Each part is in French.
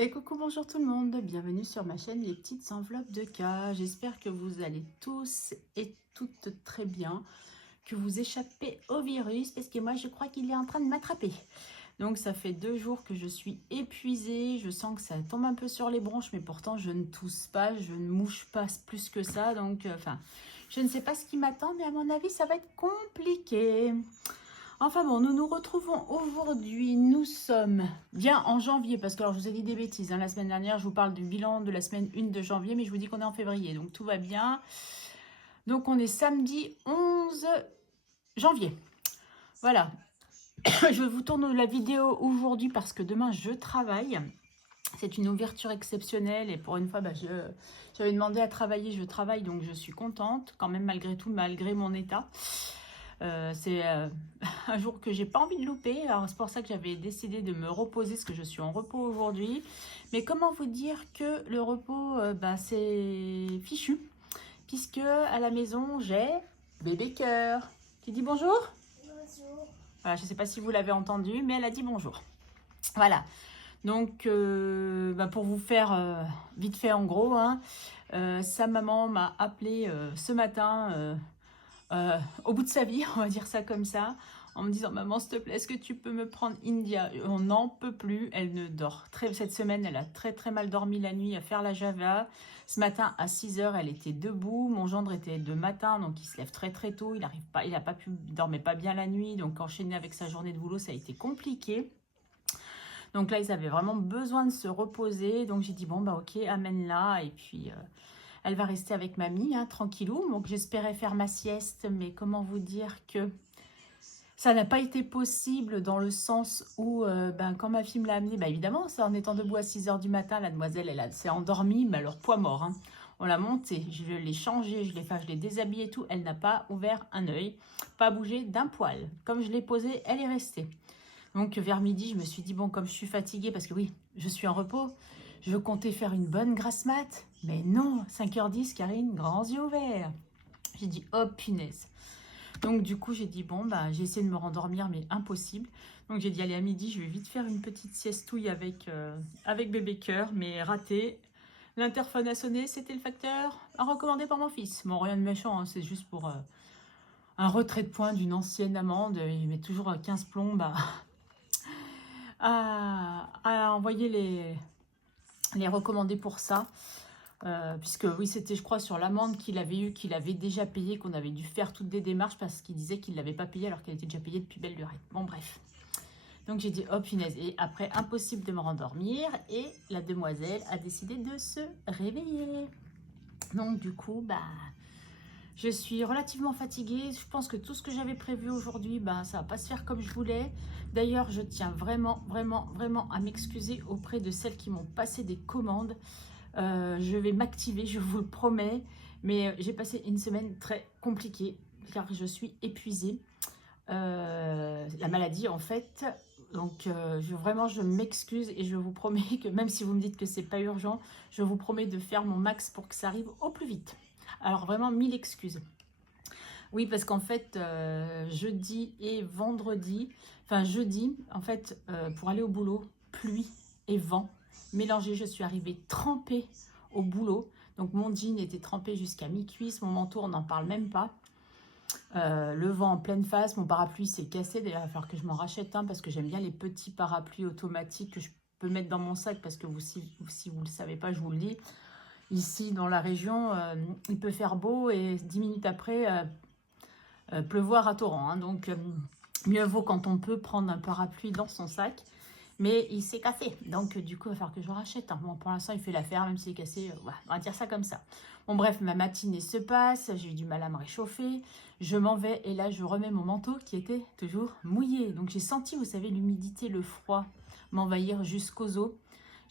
Et coucou, bonjour tout le monde, bienvenue sur ma chaîne Les Petites Enveloppes de K. J'espère que vous allez tous et toutes très bien, que vous échappez au virus, parce que moi je crois qu'il est en train de m'attraper. Donc ça fait 2 jours que je suis épuisée, je sens que ça tombe un peu sur les bronches, mais pourtant je ne tousse pas, je ne mouche pas plus que ça, donc je ne sais pas ce qui m'attend, mais à mon avis ça va être compliqué. Enfin bon, nous nous retrouvons aujourd'hui, nous sommes bien en janvier, parce que alors je vous ai dit des bêtises, hein, la semaine dernière je vous parle du bilan de la semaine 1 de janvier, mais je vous dis qu'on est en février, donc tout va bien. Donc on est samedi 11 janvier, voilà. Je vous tourne la vidéo aujourd'hui parce que demain je travaille. C'est une ouverture exceptionnelle et pour une fois, j'avais demandé à travailler, je travaille, donc je suis contente quand même malgré tout, malgré mon état. C'est un jour que j'ai pas envie de louper, alors c'est pour ça que j'avais décidé de me reposer, parce que je suis en repos aujourd'hui. Mais comment vous dire que le repos, c'est fichu, puisque à la maison j'ai bébé cœur qui dit bonjour. Bonjour. Voilà, je sais pas si vous l'avez entendu, mais elle a dit bonjour. Voilà. Donc, pour vous faire vite fait en gros, hein, sa maman m'a appelé ce matin au bout de sa vie, on va dire ça comme ça, en me disant maman s'il te plaît, est-ce que tu peux me prendre India? On n'en peut plus, elle ne dort cette semaine, elle a très très mal dormi la nuit à faire la Java. Ce matin à 6 h elle était debout, mon gendre était de matin, donc il se lève très très tôt, il a pas pu, il dormait pas bien la nuit, donc enchaîner avec sa journée de boulot ça a été compliqué. Donc là, ils avaient vraiment besoin de se reposer. Donc j'ai dit, bon, ok, amène-la. Et puis, elle va rester avec mamie, hein, tranquillou. Donc j'espérais faire ma sieste. Mais comment vous dire que ça n'a pas été possible dans le sens où, quand ma fille me l'a amenée, évidemment, ça, en étant debout à 6 h du matin, la demoiselle, elle s'est endormie, mais alors poids mort, hein. On l'a montée, je l'ai changée, je l'ai déshabillée et tout. Elle n'a pas ouvert un œil, pas bougé d'un poil. Comme je l'ai posée, elle est restée. Donc vers midi, je me suis dit, bon, comme je suis fatiguée, parce que oui, je suis en repos, je comptais faire une bonne grasse mat. Mais non, 5 h 10, Karine, grands yeux ouverts. J'ai dit, oh punaise. Donc du coup, j'ai dit, bon, j'ai essayé de me rendormir, mais impossible. Donc j'ai dit, allez, à midi, je vais vite faire une petite siestouille avec bébé cœur, mais raté. L'interphone a sonné, c'était le facteur recommandé par mon fils. Bon, rien de méchant, hein, c'est juste pour un retrait de points d'une ancienne amende. Il met toujours 15 plombs à envoyer les recommandés pour ça. Puisque oui, c'était je crois sur l'amende qu'il avait eu, qu'il avait déjà payé, qu'on avait dû faire toutes des démarches parce qu'il disait qu'il ne l'avait pas payé alors qu'elle était déjà payée depuis belle lurette. Bon bref. Donc j'ai dit oh punaise, et après impossible de me rendormir et la demoiselle a décidé de se réveiller. Donc du coup je suis relativement fatiguée. Je pense que tout ce que j'avais prévu aujourd'hui, ça va pas se faire comme je voulais. D'ailleurs, je tiens vraiment, vraiment, vraiment à m'excuser auprès de celles qui m'ont passé des commandes. Je vais m'activer, je vous le promets. Mais j'ai passé une semaine très compliquée car je suis épuisée. La maladie, en fait. Donc, vraiment, je m'excuse et je vous promets que même si vous me dites que c'est pas urgent, je vous promets de faire mon max pour que ça arrive au plus vite. Alors vraiment, 1000 excuses. Oui, parce qu'en fait, jeudi et vendredi, enfin jeudi, en fait, pour aller au boulot, pluie et vent mélangés, je suis arrivée trempée au boulot. Donc mon jean était trempé jusqu'à mi-cuisse, mon manteau, on n'en parle même pas. Le vent en pleine face, mon parapluie s'est cassé. D'ailleurs, il va falloir que je m'en rachète un parce que j'aime bien les petits parapluies automatiques que je peux mettre dans mon sac parce que si vous ne le savez pas, je vous le dis. Ici, dans la région, il peut faire beau et 10 minutes après, pleuvoir à torrent. Hein. Donc, mieux vaut quand on peut prendre un parapluie dans son sac. Mais il s'est cassé. Donc, du coup, il va falloir que je le rachète. Hein. Bon, pour l'instant, il fait l'affaire, même s'il est cassé. Voilà, on va dire ça comme ça. Bon, bref, ma matinée se passe. J'ai eu du mal à me réchauffer. Je m'en vais et là, je remets mon manteau qui était toujours mouillé. Donc, j'ai senti, vous savez, l'humidité, le froid m'envahir jusqu'aux os.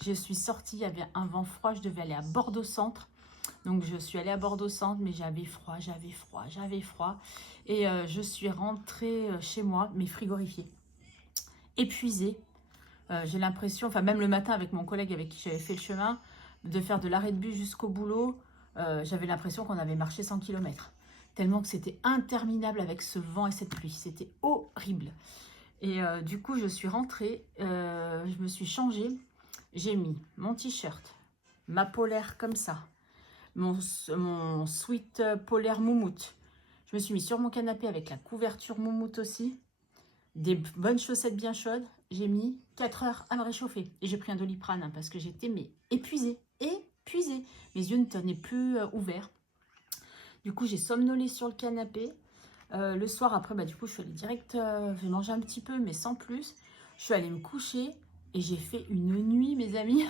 Je suis sortie, il y avait un vent froid, je devais aller à Bordeaux-Centre. Donc je suis allée à Bordeaux-Centre, mais j'avais froid. Et je suis rentrée chez moi, mais frigorifiée, épuisée. J'ai l'impression, enfin même le matin avec mon collègue avec qui j'avais fait le chemin, de faire de l'arrêt de bus jusqu'au boulot, j'avais l'impression qu'on avait marché 100 km. Tellement que c'était interminable avec ce vent et cette pluie. C'était horrible. Et du coup, je suis rentrée, je me suis changée. j'ai mis mon t-shirt, ma polaire comme ça, mon sweat polaire moumoute. Je me suis mis sur mon canapé avec la couverture moumoute aussi. Des bonnes chaussettes bien chaudes. J'ai mis 4 heures à me réchauffer. Et j'ai pris un Doliprane hein, parce que j'étais épuisée. Épuisée. Mes yeux ne tenaient plus ouverts. Du coup, j'ai somnolé sur le canapé. Le soir, après, bah, du coup, je suis allée direct, j'ai mangé un petit peu, mais sans plus. Je suis allée me coucher et j'ai fait une nuit, mes amis,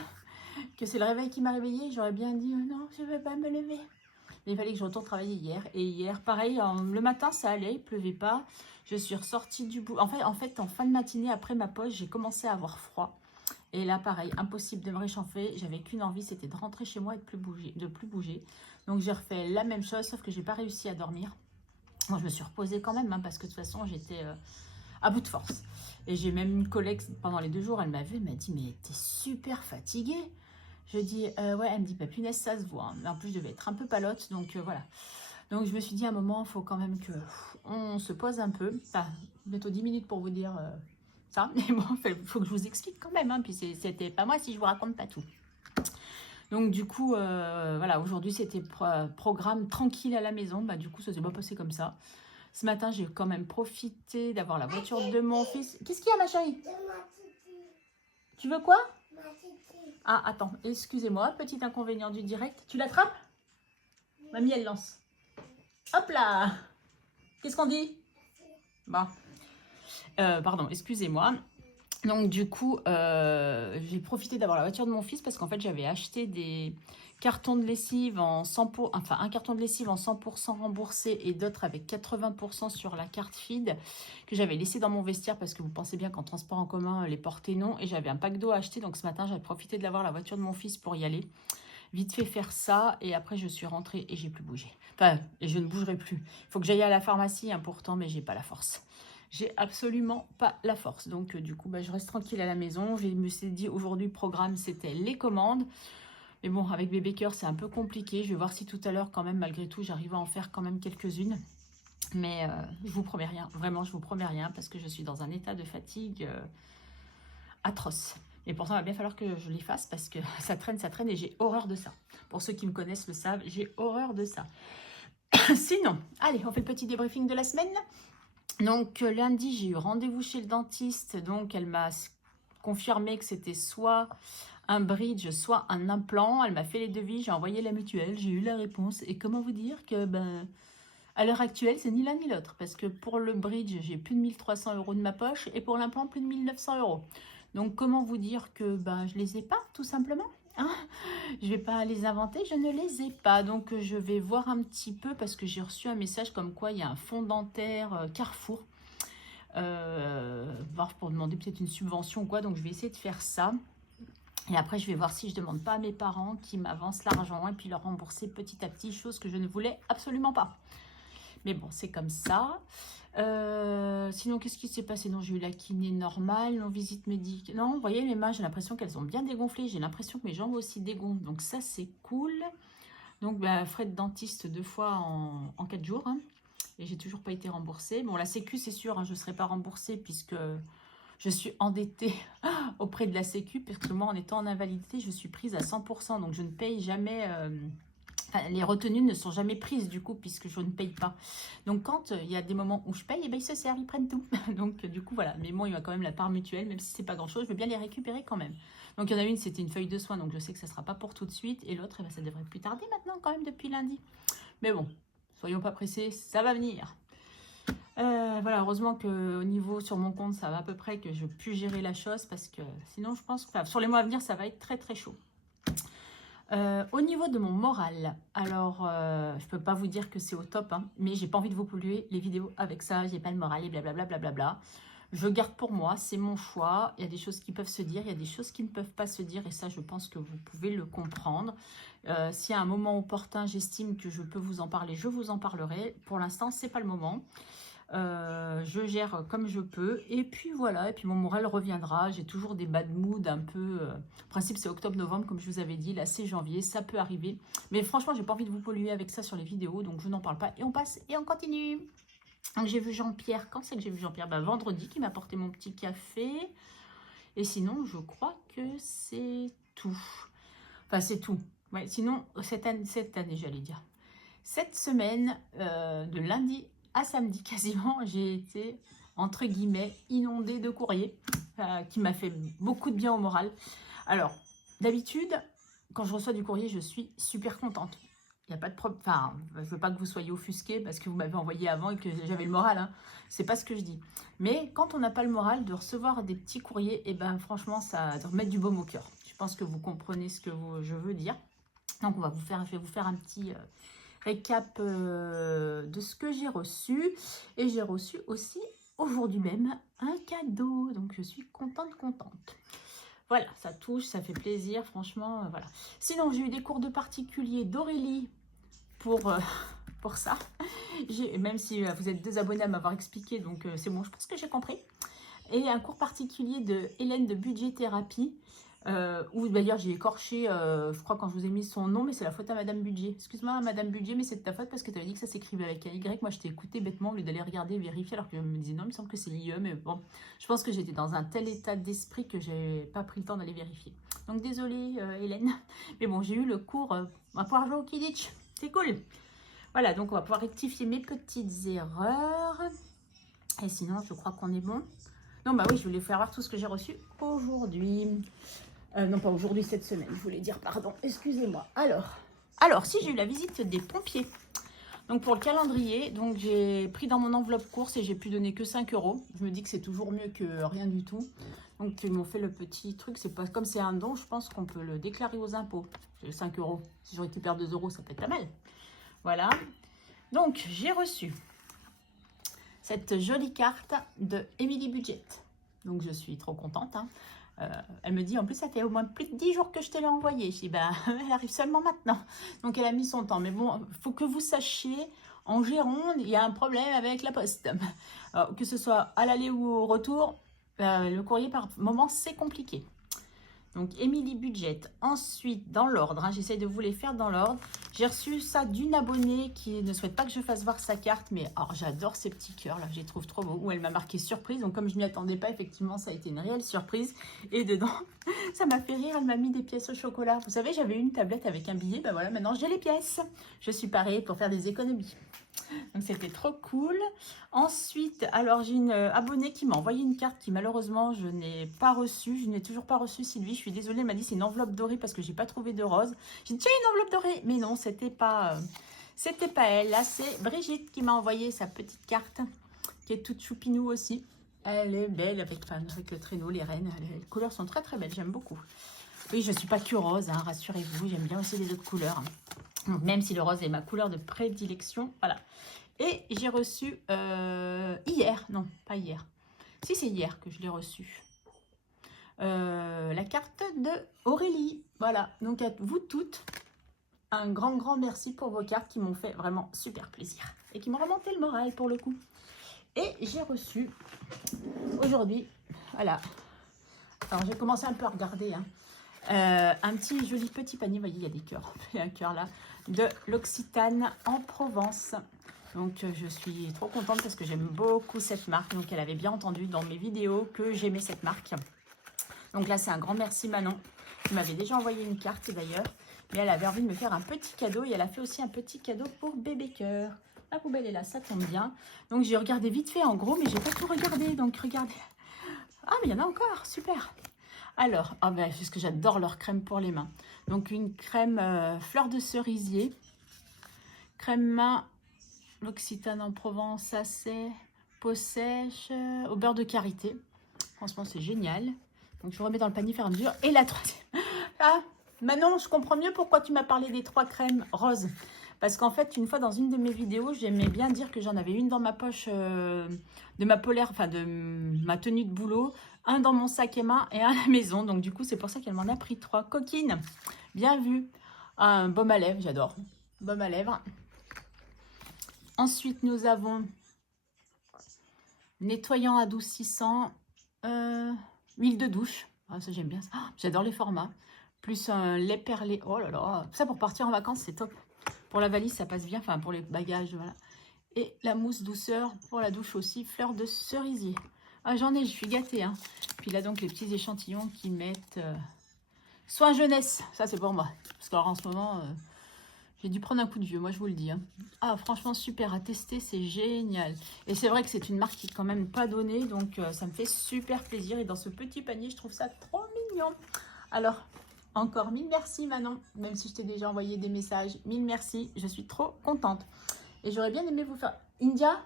que c'est le réveil qui m'a réveillée. J'aurais bien dit, non, je ne vais pas me lever. Mais il fallait que je retourne travailler hier. Et hier, pareil, le matin, ça allait, il pleuvait pas. Je suis ressortie du bout. En fait, en fin de matinée, après ma pause, j'ai commencé à avoir froid. Et là, pareil, impossible de me réchauffer. J'avais qu'une envie, c'était de rentrer chez moi et de plus bouger. Donc, j'ai refait la même chose, sauf que j'ai pas réussi à dormir. Bon, je me suis reposée quand même, hein, parce que de toute façon, j'étais à bout de force. Et j'ai même une collègue, pendant les 2 jours, elle m'a vue, elle m'a dit, mais t'es super fatiguée. Je dis, ouais, elle me dit, bah, punaise, ça se voit. Mais en plus, je devais être un peu palote, donc voilà. Donc, je me suis dit, à un moment, il faut quand même que on se pose un peu. Enfin, bientôt 10 minutes pour vous dire ça. Mais bon, il faut que je vous explique quand même. Hein, puis, c'était pas moi si je vous raconte pas tout. Donc, du coup, voilà, aujourd'hui, c'était programme tranquille à la maison. Bah, du coup, ça s'est pas passé comme ça. Ce matin, j'ai quand même profité d'avoir la voiture de mon fils. Qu'est-ce qu'il y a, ma chérie? Tu veux quoi? Ah, attends, excusez-moi, petit inconvénient du direct. Tu l'attrapes? Mamie, elle lance. Hop là! Qu'est-ce qu'on dit? Bon. Pardon, excusez-moi. Donc, du coup, j'ai profité d'avoir la voiture de mon fils parce qu'en fait, j'avais acheté des cartons de lessive en 100%, enfin, un carton de lessive en 100% remboursé et d'autres avec 80% sur la carte feed que j'avais laissé dans mon vestiaire parce que vous pensez bien qu'en transport en commun, les porter non. Et j'avais un pack d'eau à acheter. Donc, ce matin, j'avais profité de l'avoir la voiture de mon fils pour y aller. Vite fait faire ça et après, je suis rentrée et j'ai plus bougé. Enfin, et je ne bougerai plus. Il faut que j'aille à la pharmacie hein, pourtant, mais j'ai pas la force. J'ai absolument pas la force. Donc, du coup, bah, je reste tranquille à la maison. Je me suis dit, aujourd'hui, le programme, c'était les commandes. Mais bon, avec bébé cœur, c'est un peu compliqué. Je vais voir si tout à l'heure, quand même, malgré tout, j'arrive à en faire quand même quelques-unes. Mais je vous promets rien. Vraiment, je vous promets rien parce que je suis dans un état de fatigue atroce. Et pourtant, il va bien falloir que je les fasse parce que ça traîne et j'ai horreur de ça. Pour ceux qui me connaissent le savent, j'ai horreur de ça. Sinon, allez, on fait le petit débriefing de la semaine. Donc, lundi, j'ai eu rendez-vous chez le dentiste. Donc, elle m'a confirmé que c'était soit un bridge, soit un implant. Elle m'a fait les devis, j'ai envoyé la mutuelle, j'ai eu la réponse. Et comment vous dire que, ben, à l'heure actuelle, c'est ni l'un ni l'autre. Parce que pour le bridge, j'ai plus de 1300 € de ma poche. Et pour l'implant, plus de 1900 €. Donc, comment vous dire que ben, je les ai pas, tout simplement hein, je vais pas les inventer, je ne les ai pas. Donc, je vais voir un petit peu parce que j'ai reçu un message comme quoi il y a un fonds dentaire Carrefour. Voir pour demander peut-être une subvention ou quoi. Donc, je vais essayer de faire ça. Et après, je vais voir si je ne demande pas à mes parents qui m'avancent l'argent et puis leur rembourser petit à petit, chose que je ne voulais absolument pas. Mais bon, c'est comme ça. Sinon, qu'est-ce qui s'est passé? Non, j'ai eu la kiné normale, non, visite médicale. Non, vous voyez, mes mains, j'ai l'impression qu'elles ont bien dégonflé. J'ai l'impression que mes jambes aussi dégonflent. Donc ça, c'est cool. Donc, bah, frais de dentiste 2 fois en 4 jours. Hein, et j'ai toujours pas été remboursée. Bon, la Sécu, c'est sûr, hein, je ne serai pas remboursée puisque je suis endettée auprès de la Sécu. Parce que moi, en étant en invalidité, je suis prise à 100%. Donc, je ne paye jamais... les retenues ne sont jamais prises du coup puisque je ne paye pas. Donc quand il y a des moments où je paye, eh ben, ils se servent, ils prennent tout. Donc du coup voilà, mais bon il y a quand même la part mutuelle, même si c'est pas grand chose, je veux bien les récupérer quand même. Donc il y en a une, c'était une feuille de soin, donc je sais que ça sera pas pour tout de suite. Et l'autre, eh ben, ça devrait plus tarder maintenant quand même depuis lundi. Mais bon, soyons pas pressés, ça va venir. Voilà, heureusement que au niveau sur mon compte, ça va à peu près que je puis gérer la chose parce que sinon je pense que sur les mois à venir, ça va être très très chaud. Au niveau de mon moral, alors je peux pas vous dire que c'est au top, hein, mais j'ai pas envie de vous polluer les vidéos avec ça, j'ai pas le moral et blablabla. Blablabla. Je garde pour moi, c'est mon choix, il y a des choses qui peuvent se dire, il y a des choses qui ne peuvent pas se dire et ça je pense que vous pouvez le comprendre. Si à un moment opportun j'estime que je peux vous en parler, je vous en parlerai. Pour l'instant c'est pas le moment. Je gère comme je peux et puis voilà, et puis mon moral reviendra. J'ai toujours des bad moods un peu en principe c'est octobre-novembre comme je vous avais dit, là c'est janvier, ça peut arriver, mais franchement j'ai pas envie de vous polluer avec ça sur les vidéos, donc je n'en parle pas et on passe et on continue. Donc j'ai vu Jean-Pierre, quand c'est que j'ai vu Jean-Pierre? Vendredi, qui m'a apporté mon petit café. Et sinon, je crois que c'est tout. Enfin, c'est tout. Ouais, sinon, cette année, j'allais dire. Cette semaine, de lundi à samedi quasiment, j'ai été, entre guillemets, inondée de courriers, qui m'a fait beaucoup de bien au moral. Alors, d'habitude, quand je reçois du courrier, je suis super contente. Il n'y a pas de problème. Enfin, je ne veux pas que vous soyez offusqués parce que vous m'avez envoyé avant et que j'avais le moral. Hein. C'est pas ce que je dis. Mais quand on n'a pas le moral de recevoir des petits courriers, et ben franchement, ça remet du baume au cœur. Je pense que vous comprenez ce que je veux dire. Donc, je vais vous faire un petit récap de ce que j'ai reçu. Et j'ai reçu aussi aujourd'hui même un cadeau. Donc, je suis contente. Voilà, ça touche, ça fait plaisir, franchement, voilà. Sinon, j'ai eu des cours de particulier d'Aurélie pour ça. Même si vous êtes désabonné à m'avoir expliqué, donc c'est bon, je pense que j'ai compris. Et un cours particulier de Hélène de budget thérapie, où d'ailleurs j'ai écorché, je crois quand je vous ai mis son nom, mais c'est la faute à Madame Budget. Excuse-moi Madame Budget, mais c'est de ta faute parce que tu avais dit que ça s'écrivait avec un Y. Moi je t'ai écouté bêtement au lieu d'aller regarder, vérifier, alors que je me disais non, il me semble que c'est l'IE, mais bon, je pense que j'étais dans un tel état d'esprit que j'ai pas pris le temps d'aller vérifier. Donc désolée Hélène, mais bon, j'ai eu le cours, on va pouvoir jouer au Quidditch, c'est cool. Voilà, donc on va pouvoir rectifier mes petites erreurs. Et sinon, je crois qu'on est bon. Non, bah oui, je voulais faire voir tout ce que j'ai reçu aujourd'hui. Non, pas aujourd'hui, cette semaine, je voulais dire, pardon, excusez-moi. Alors, si j'ai eu la visite des pompiers. Donc, pour le calendrier, donc j'ai pris dans mon enveloppe course et j'ai pu donner que 5 €. Je me dis que c'est toujours mieux que rien du tout. Donc, ils m'ont fait le petit truc. C'est pas comme c'est un don, je pense qu'on peut le déclarer aux impôts. J'ai 5 €. Si je récupère 2 €, ça peut être pas mal. Voilà. Donc, j'ai reçu cette jolie carte de Emily Budget. Donc, je suis trop contente. Hein. Elle me dit, en plus, ça fait au moins plus de 10 jours que je te l'ai envoyée. Je dis, ben, elle arrive seulement maintenant. Donc, elle a mis son temps. Mais bon, il faut que vous sachiez, en Gironde, il y a un problème avec la poste. Alors, que ce soit à l'aller ou au retour, le courrier par moment, c'est compliqué. Donc, Emily Budget. Ensuite, dans l'ordre, hein, j'essaie de vous les faire dans l'ordre. J'ai reçu ça d'une abonnée qui ne souhaite pas que je fasse voir sa carte. Mais alors, j'adore ces petits cœurs, là. Je les trouve trop beaux. Où elle m'a marqué surprise. Donc, comme je ne m'y attendais pas, effectivement, ça a été une réelle surprise. Et dedans, ça m'a fait rire. Elle m'a mis des pièces au chocolat. Vous savez, j'avais une tablette avec un billet. Ben voilà, maintenant, j'ai les pièces. Je suis parée pour faire des économies. Donc, c'était trop cool. Ensuite, alors, j'ai une abonnée qui m'a envoyé une carte qui, malheureusement, je n'ai pas reçue. Je n'ai toujours pas reçu, Sylvie. Je suis désolée. Elle m'a dit c'est une enveloppe dorée parce que j'ai pas trouvé de rose. J'ai dit, tiens, une enveloppe dorée. Mais non, c'était pas elle. Là, c'est Brigitte qui m'a envoyé sa petite carte qui est toute choupinou aussi. Elle est belle avec le traîneau, les rennes. Les couleurs sont très, très belles. J'aime beaucoup. Oui, je ne suis pas que rose, hein, rassurez-vous. J'aime bien aussi les autres couleurs. Donc, même si le rose est ma couleur de prédilection, voilà. Et j'ai reçu hier, non, pas hier. Si, c'est hier que je l'ai reçu. La carte de Aurélie. Voilà, donc à vous toutes, un grand merci pour vos cartes qui m'ont fait vraiment super plaisir. Et qui m'ont remonté le moral pour le coup. Et j'ai reçu aujourd'hui, voilà. Alors j'ai commencé un peu à regarder, hein. Un petit joli petit panier, vous voyez, il y a des cœurs, il y a un cœur là, de l'Occitane en Provence. Donc je suis trop contente parce que j'aime beaucoup cette marque. Donc elle avait bien entendu dans mes vidéos que j'aimais cette marque. Donc là c'est un grand merci Manon, qui m'avait déjà envoyé une carte d'ailleurs. Mais elle avait envie de me faire un petit cadeau et elle a fait aussi un petit cadeau pour bébé cœur. La poubelle est là, ça tombe bien. Donc j'ai regardé vite fait en gros, mais j'ai pas tout regardé. Donc regardez. Ah mais il y en a encore, super. Alors, oh ben, parce que j'adore leur crème pour les mains. Donc, une crème fleur de cerisier. Crème main, l'Occitane en Provence, assez, peau sèche, au beurre de karité. Franchement, c'est génial. Donc, je remets dans le panier faire à mesure. Et la troisième. Ah, Manon, je comprends mieux pourquoi tu m'as parlé des 3 crèmes roses. Parce qu'en fait, une fois dans une de mes vidéos, j'aimais bien dire que j'en avais une dans ma poche de ma polaire, enfin de ma tenue de boulot, un dans mon sac et main et un à la maison. Donc du coup, c'est pour ça qu'elle m'en a pris 3. Coquine, bien vu. Un baume à lèvres, j'adore. Baume à lèvres. Ensuite, nous avons nettoyant adoucissant, huile de douche. Ah, ça, j'aime bien ça. Oh, j'adore les formats. Plus un lait perlé. Oh là là, ça pour partir en vacances, c'est top. Pour la valise, ça passe bien. Enfin, pour les bagages, voilà. Et la mousse douceur pour la douche aussi. Fleur de cerisier. Ah, j'en ai, je suis gâtée. Hein. Puis là, donc, les petits échantillons qui mettent... Soin jeunesse, ça c'est pour moi. Parce qu'en ce moment, j'ai dû prendre un coup de vieux, moi je vous le dis. Hein. Ah, franchement, super à tester, c'est génial. Et c'est vrai que c'est une marque qui est quand même pas donnée, donc ça me fait super plaisir. Et dans ce petit panier, je trouve ça trop mignon. Alors, encore 1000 merci Manon, même si je t'ai déjà envoyé des messages. 1000 merci, je suis trop contente. Et j'aurais bien aimé vous faire... India,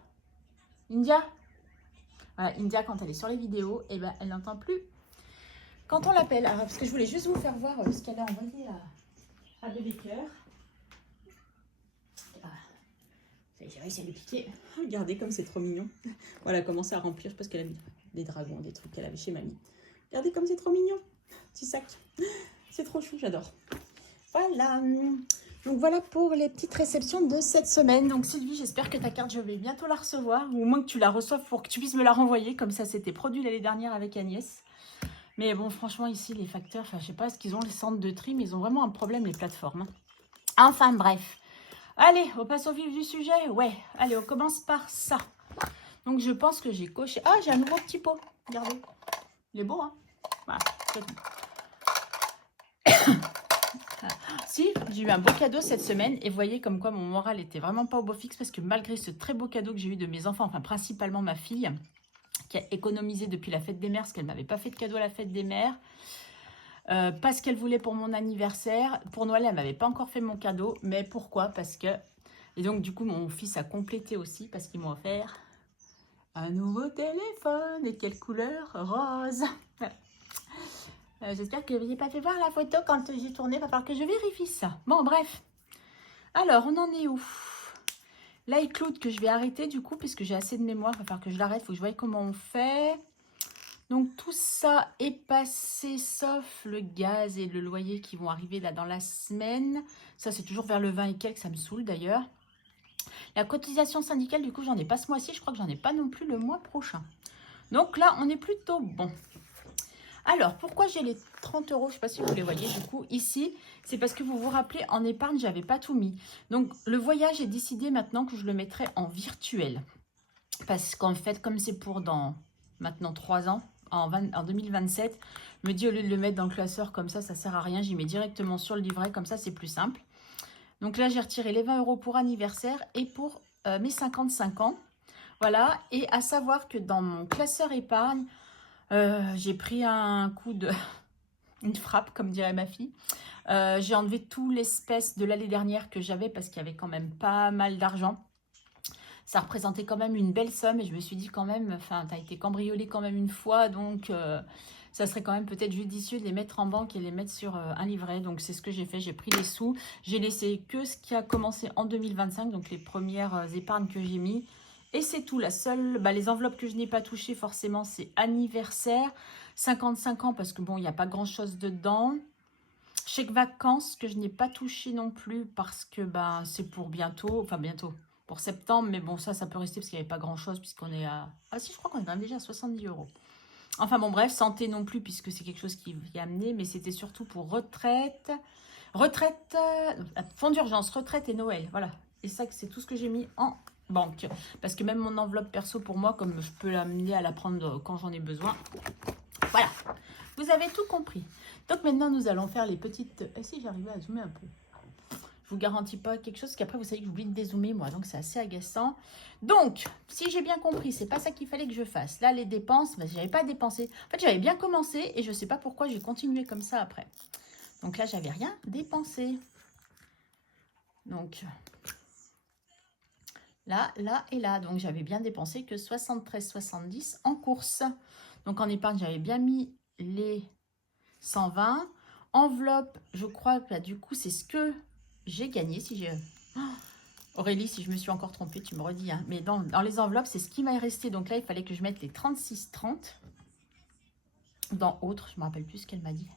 voilà, India, quand elle est sur les vidéos, eh ben, elle n'entend plus quand on l'appelle. Alors, parce que je voulais juste vous faire voir ce qu'elle a envoyé à Bébé Cœur. Ah, j'ai réussi à lui piquer. Regardez comme c'est trop mignon. Voilà, elle a commencé à remplir, parce qu'elle a mis des dragons, des trucs qu'elle avait chez mamie. Regardez comme c'est trop mignon. Petit sac. C'est trop chou, j'adore. Voilà. Donc voilà pour les petites réceptions de cette semaine. Donc Sylvie, j'espère que ta carte, je vais bientôt la recevoir. Ou au moins que tu la reçoives pour que tu puisses me la renvoyer. Comme ça, c'était produit l'année dernière avec Agnès. Mais bon, franchement, ici, les facteurs, enfin, je sais pas ce qu'ils ont, les centres de tri, mais ils ont vraiment un problème, les plateformes. Enfin, bref. Allez, on passe au vif du sujet. Ouais, allez, on commence par ça. Donc, je pense que j'ai coché... Ah, j'ai un nouveau petit pot. Regardez. Il est beau, hein. Voilà, c'est tout. Si, j'ai eu un beau cadeau cette semaine et vous voyez comme quoi mon moral était vraiment pas au beau fixe parce que malgré ce très beau cadeau que j'ai eu de mes enfants, enfin principalement ma fille, qui a économisé depuis la fête des mères parce qu'elle ne m'avait pas fait de cadeau à la fête des mères, parce qu'elle voulait pour mon anniversaire, pour Noël elle m'avait pas encore fait mon cadeau, mais pourquoi? Parce que, et donc du coup mon fils a complété aussi parce qu'ils m'ont offert un nouveau téléphone. Et quelle couleur? Rose. J'espère que vous n'avez pas fait voir la photo quand j'ai tourné. Il va falloir que je vérifie ça. Bon, bref. Alors, on en est où? L'iCloud que je vais arrêter du coup, puisque j'ai assez de mémoire. Il va falloir que je l'arrête. Il faut que je voie comment on fait. Donc, tout ça est passé, sauf le gaz et le loyer qui vont arriver là dans la semaine. Ça, c'est toujours vers le 20 et quelques. Ça me saoule d'ailleurs. La cotisation syndicale, du coup, j'en ai pas ce mois-ci. Je crois que j'en ai pas non plus le mois prochain. Donc là, on est plutôt bon. Alors, pourquoi j'ai les 30 euros? Je ne sais pas si vous les voyez du coup ici. C'est parce que vous vous rappelez, en épargne, je n'avais pas tout mis. Donc, le voyage, j'ai décidé maintenant que je le mettrai en virtuel. Parce qu'en fait, comme c'est pour dans maintenant 3 ans, en 2027, je me dis au lieu de le mettre dans le classeur comme ça ne sert à rien. J'y mets directement sur le livret, comme ça c'est plus simple. Donc là, j'ai retiré les 20 euros pour anniversaire et pour mes 55 ans. Voilà, et à savoir que dans mon classeur épargne, j'ai pris un coup de... une frappe, comme dirait ma fille. J'ai enlevé tout l'espèce de l'année dernière que j'avais parce qu'il y avait quand même pas mal d'argent. Ça représentait quand même une belle somme et je me suis dit quand même, enfin, tu as été cambriolé quand même une fois, donc ça serait quand même peut-être judicieux de les mettre en banque et les mettre sur un livret. Donc c'est ce que j'ai fait, j'ai pris les sous. J'ai laissé que ce qui a commencé en 2025, donc les premières épargnes que j'ai mis. Et c'est tout, la seule, les enveloppes que je n'ai pas touchées forcément, c'est anniversaire, 55 ans parce que bon, il n'y a pas grand chose dedans. Chèque vacances que je n'ai pas touché non plus parce que c'est pour bientôt, enfin bientôt, pour septembre, mais bon ça peut rester parce qu'il n'y avait pas grand chose puisqu'on est à... Ah si, je crois qu'on est quand même déjà à 70 euros. Enfin bon bref, santé non plus puisque c'est quelque chose qui est amené, mais c'était surtout pour retraite, fonds d'urgence, retraite et Noël, voilà. Et ça c'est tout ce que j'ai mis en banque. Parce que même mon enveloppe perso pour moi, comme je peux l'amener à la prendre quand j'en ai besoin, voilà. Vous avez tout compris. Donc maintenant, nous allons faire les petites... si j'arrivais à zoomer un peu. Je vous garantis pas quelque chose, qu'après, vous savez que j'oublie de dézoomer, moi. Donc, c'est assez agaçant. Donc, si j'ai bien compris, c'est pas ça qu'il fallait que je fasse. Là, les dépenses, je n'avais pas dépensé. En fait, j'avais bien commencé et je sais pas pourquoi j'ai continué comme ça après. Donc là, j'avais rien dépensé. Donc, là et là. Donc, j'avais bien dépensé que 73,70 en course. Donc, en épargne, j'avais bien mis les 120. Enveloppe, je crois que du coup, c'est ce que j'ai gagné. Si j'ai... Aurélie, si je me suis encore trompée, tu me redis. Hein. Mais dans les enveloppes, c'est ce qui m'est resté. Donc là, il fallait que je mette les 36,30. Dans autre, je ne me rappelle plus ce qu'elle m'a dit.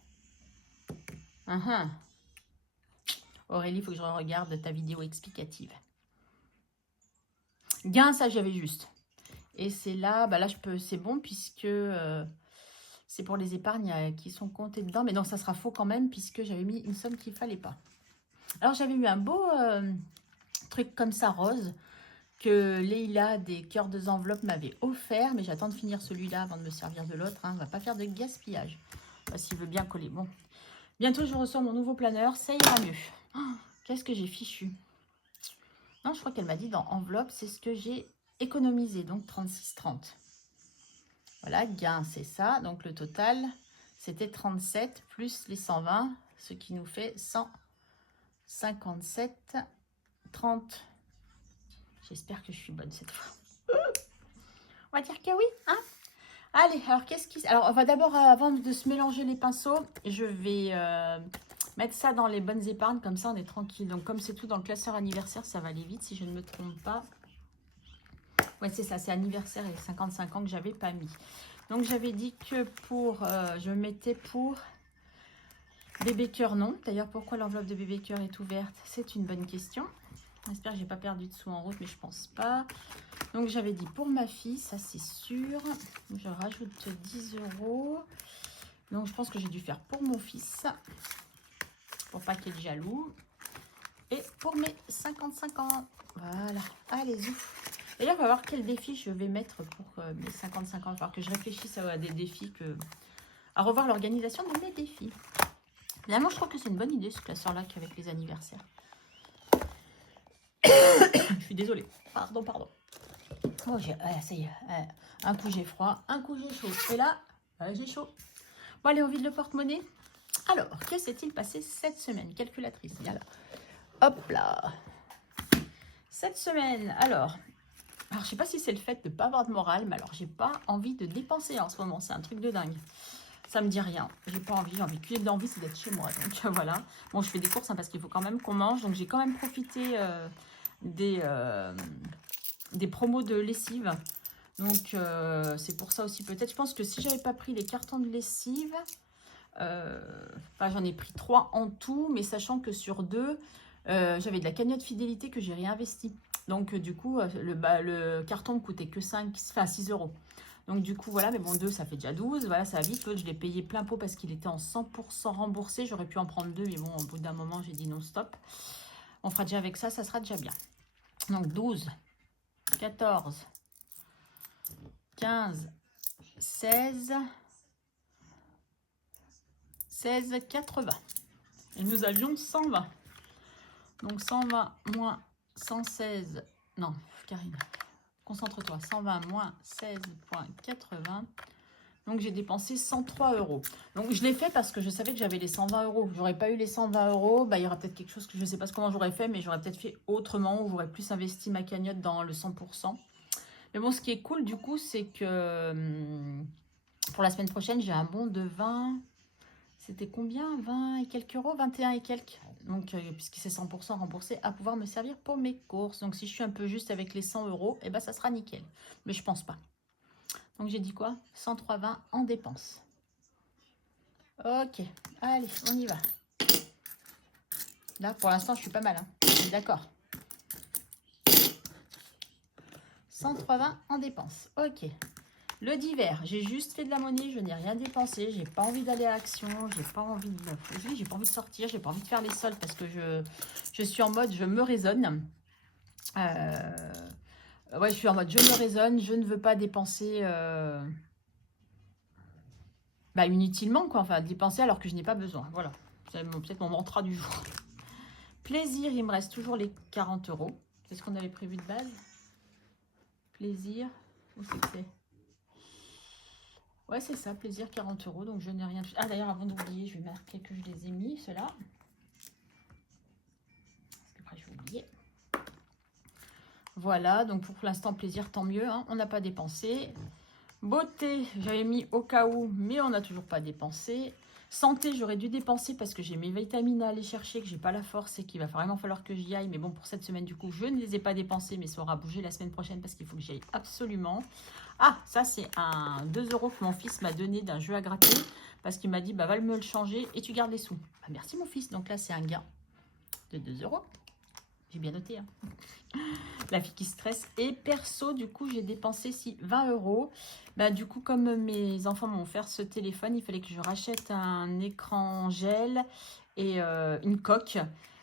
Aurélie, il faut que je regarde ta vidéo explicative. Gain, ça, j'avais juste. Et c'est là, là, je peux, c'est bon puisque... c'est pour les épargnes qui sont comptées dedans. Mais non, ça sera faux quand même, puisque j'avais mis une somme qu'il ne fallait pas. Alors, j'avais eu un beau truc comme ça, rose, que Leïla des cœurs de enveloppe m'avait offert. Mais j'attends de finir celui-là avant de me servir de l'autre. Hein. On va pas faire de gaspillage. S'il veut bien coller. Bon. Bientôt, je reçois mon nouveau planeur. Ça ira mieux. Oh, qu'est-ce que j'ai fichu? Non, je crois qu'elle m'a dit dans enveloppe, c'est ce que j'ai économisé. Donc, 36,30. Voilà, gain, c'est ça. Donc, le total, c'était 37 plus les 120, ce qui nous fait 157,30. J'espère que je suis bonne cette fois. On va dire que oui, hein? Allez, alors qu'est-ce qui... Alors, on va d'abord, avant de se mélanger les pinceaux, je vais mettre ça dans les bonnes épargnes. Comme ça, on est tranquille. Donc, comme c'est tout dans le classeur anniversaire, ça va aller vite si je ne me trompe pas. Ouais, c'est ça, c'est anniversaire et 55 ans que j'avais pas mis. Donc, j'avais dit que pour... je mettais pour bébé cœur, non. D'ailleurs, pourquoi l'enveloppe de bébé cœur est ouverte? C'est une bonne question. J'espère que j'ai pas perdu de sous en route, mais je pense pas. Donc, j'avais dit pour ma fille, ça c'est sûr. Je rajoute 10 €. Donc, je pense que j'ai dû faire pour mon fils. Pour pas qu'il ait de jaloux. Et pour mes 55 ans. Voilà. Allez-y. D'ailleurs, on va voir quel défi je vais mettre pour mes 55 ans. Il va falloir que je réfléchisse à des défis, à revoir l'organisation de mes défis. Finalement, je trouve que c'est une bonne idée ce classeur-là qu'avec les anniversaires. Je suis désolée. Pardon. Oh, ça y est. Un coup j'ai froid, un coup j'ai chaud. Et là, j'ai chaud. Bon, allez, on vide le porte-monnaie. Alors, que s'est-il passé cette semaine? Calculatrice, il y a là. Hop là. Cette semaine, alors, je sais pas si c'est le fait de ne pas avoir de morale, mais alors, j'ai pas envie de dépenser en ce moment. C'est un truc de dingue. Ça me dit rien. J'ai pas envie. J'ai envie que d'envie, c'est d'être chez moi. Donc, voilà. Bon, je fais des courses parce qu'il faut quand même qu'on mange. Donc, j'ai quand même profité des promos de lessive. Donc, c'est pour ça aussi peut-être. Je pense que si j'avais pas pris les cartons de lessive, j'en ai pris 3 en tout, mais sachant que sur 2, j'avais de la cagnotte fidélité que j'ai réinvesti. Donc, du coup, le carton me coûtait que 6 €. Donc, du coup, voilà, mais bon, 2, ça fait déjà 12. Voilà, ça va vite. L'autre, je l'ai payé plein pot parce qu'il était en 100% remboursé. J'aurais pu en prendre 2, mais bon, au bout d'un moment, j'ai dit non, stop. On fera déjà avec ça, ça sera déjà bien. Donc, 12, 14, 15, 16, 80. Et nous avions 120. Donc 120 moins 116. Non, Karine, concentre-toi. 120 moins 16,80. Donc j'ai dépensé 103 €. Donc je l'ai fait parce que je savais que j'avais les 120 €. J'aurais pas eu les 120 €. Bah, il y aura peut-être quelque chose que je ne sais pas comment j'aurais fait, mais j'aurais peut-être fait autrement, ou j'aurais plus investi ma cagnotte dans le 100%. Mais bon, ce qui est cool du coup, c'est que pour la semaine prochaine, j'ai un bon de 20. C'était combien? 20 et quelques euros, 21 et quelques. Donc, puisque c'est 100% remboursé, à pouvoir me servir pour mes courses. Donc, si je suis un peu juste avec les 100 €, eh ben, ça sera nickel. Mais je pense pas. Donc, j'ai dit quoi? 103,20 en dépenses. Ok, allez, on y va. Là, pour l'instant, je suis pas mal. Hein. D'accord. 103,20 en dépenses. Ok. Le divers, j'ai juste fait de la monnaie, je n'ai rien dépensé, j'ai pas envie d'aller à l'action, j'ai pas envie de sortir, j'ai pas envie de faire les soldes parce que je suis en mode je me raisonne. Ouais, je suis en mode je me raisonne, je ne veux pas dépenser inutilement, quoi. Enfin, dépenser alors que je n'ai pas besoin. Voilà, c'est peut-être mon mantra du jour. Plaisir, il me reste toujours les 40 €. C'est ce qu'on avait prévu de base. Plaisir, où c'est que c'est? Ouais, c'est ça, plaisir, 40 €. Donc, je n'ai rien... Ah, d'ailleurs, avant d'oublier, je vais marquer que je les ai mis, ceux-là. Parce qu'après, je vais oublier. Voilà, donc pour l'instant, plaisir, tant mieux. Hein, on n'a pas dépensé. Beauté, j'avais mis au cas où, mais on n'a toujours pas dépensé. Santé, j'aurais dû dépenser parce que j'ai mes vitamines à aller chercher, que j'ai pas la force et qu'il va vraiment falloir que j'y aille. Mais bon, pour cette semaine, du coup, je ne les ai pas dépensés, mais ça aura bougé la semaine prochaine parce qu'il faut que j'y aille absolument. Ah, ça, c'est un 2 € que mon fils m'a donné d'un jeu à gratter parce qu'il m'a dit, bah, va me le changer et tu gardes les sous. Bah, merci, mon fils. Donc là, c'est un gain de 2 €. J'ai bien noté, hein. La fille qui stresse. Et perso, du coup, j'ai dépensé 20 €. Bah, du coup, comme mes enfants m'ont offert ce téléphone, il fallait que je rachète un écran gel et une coque.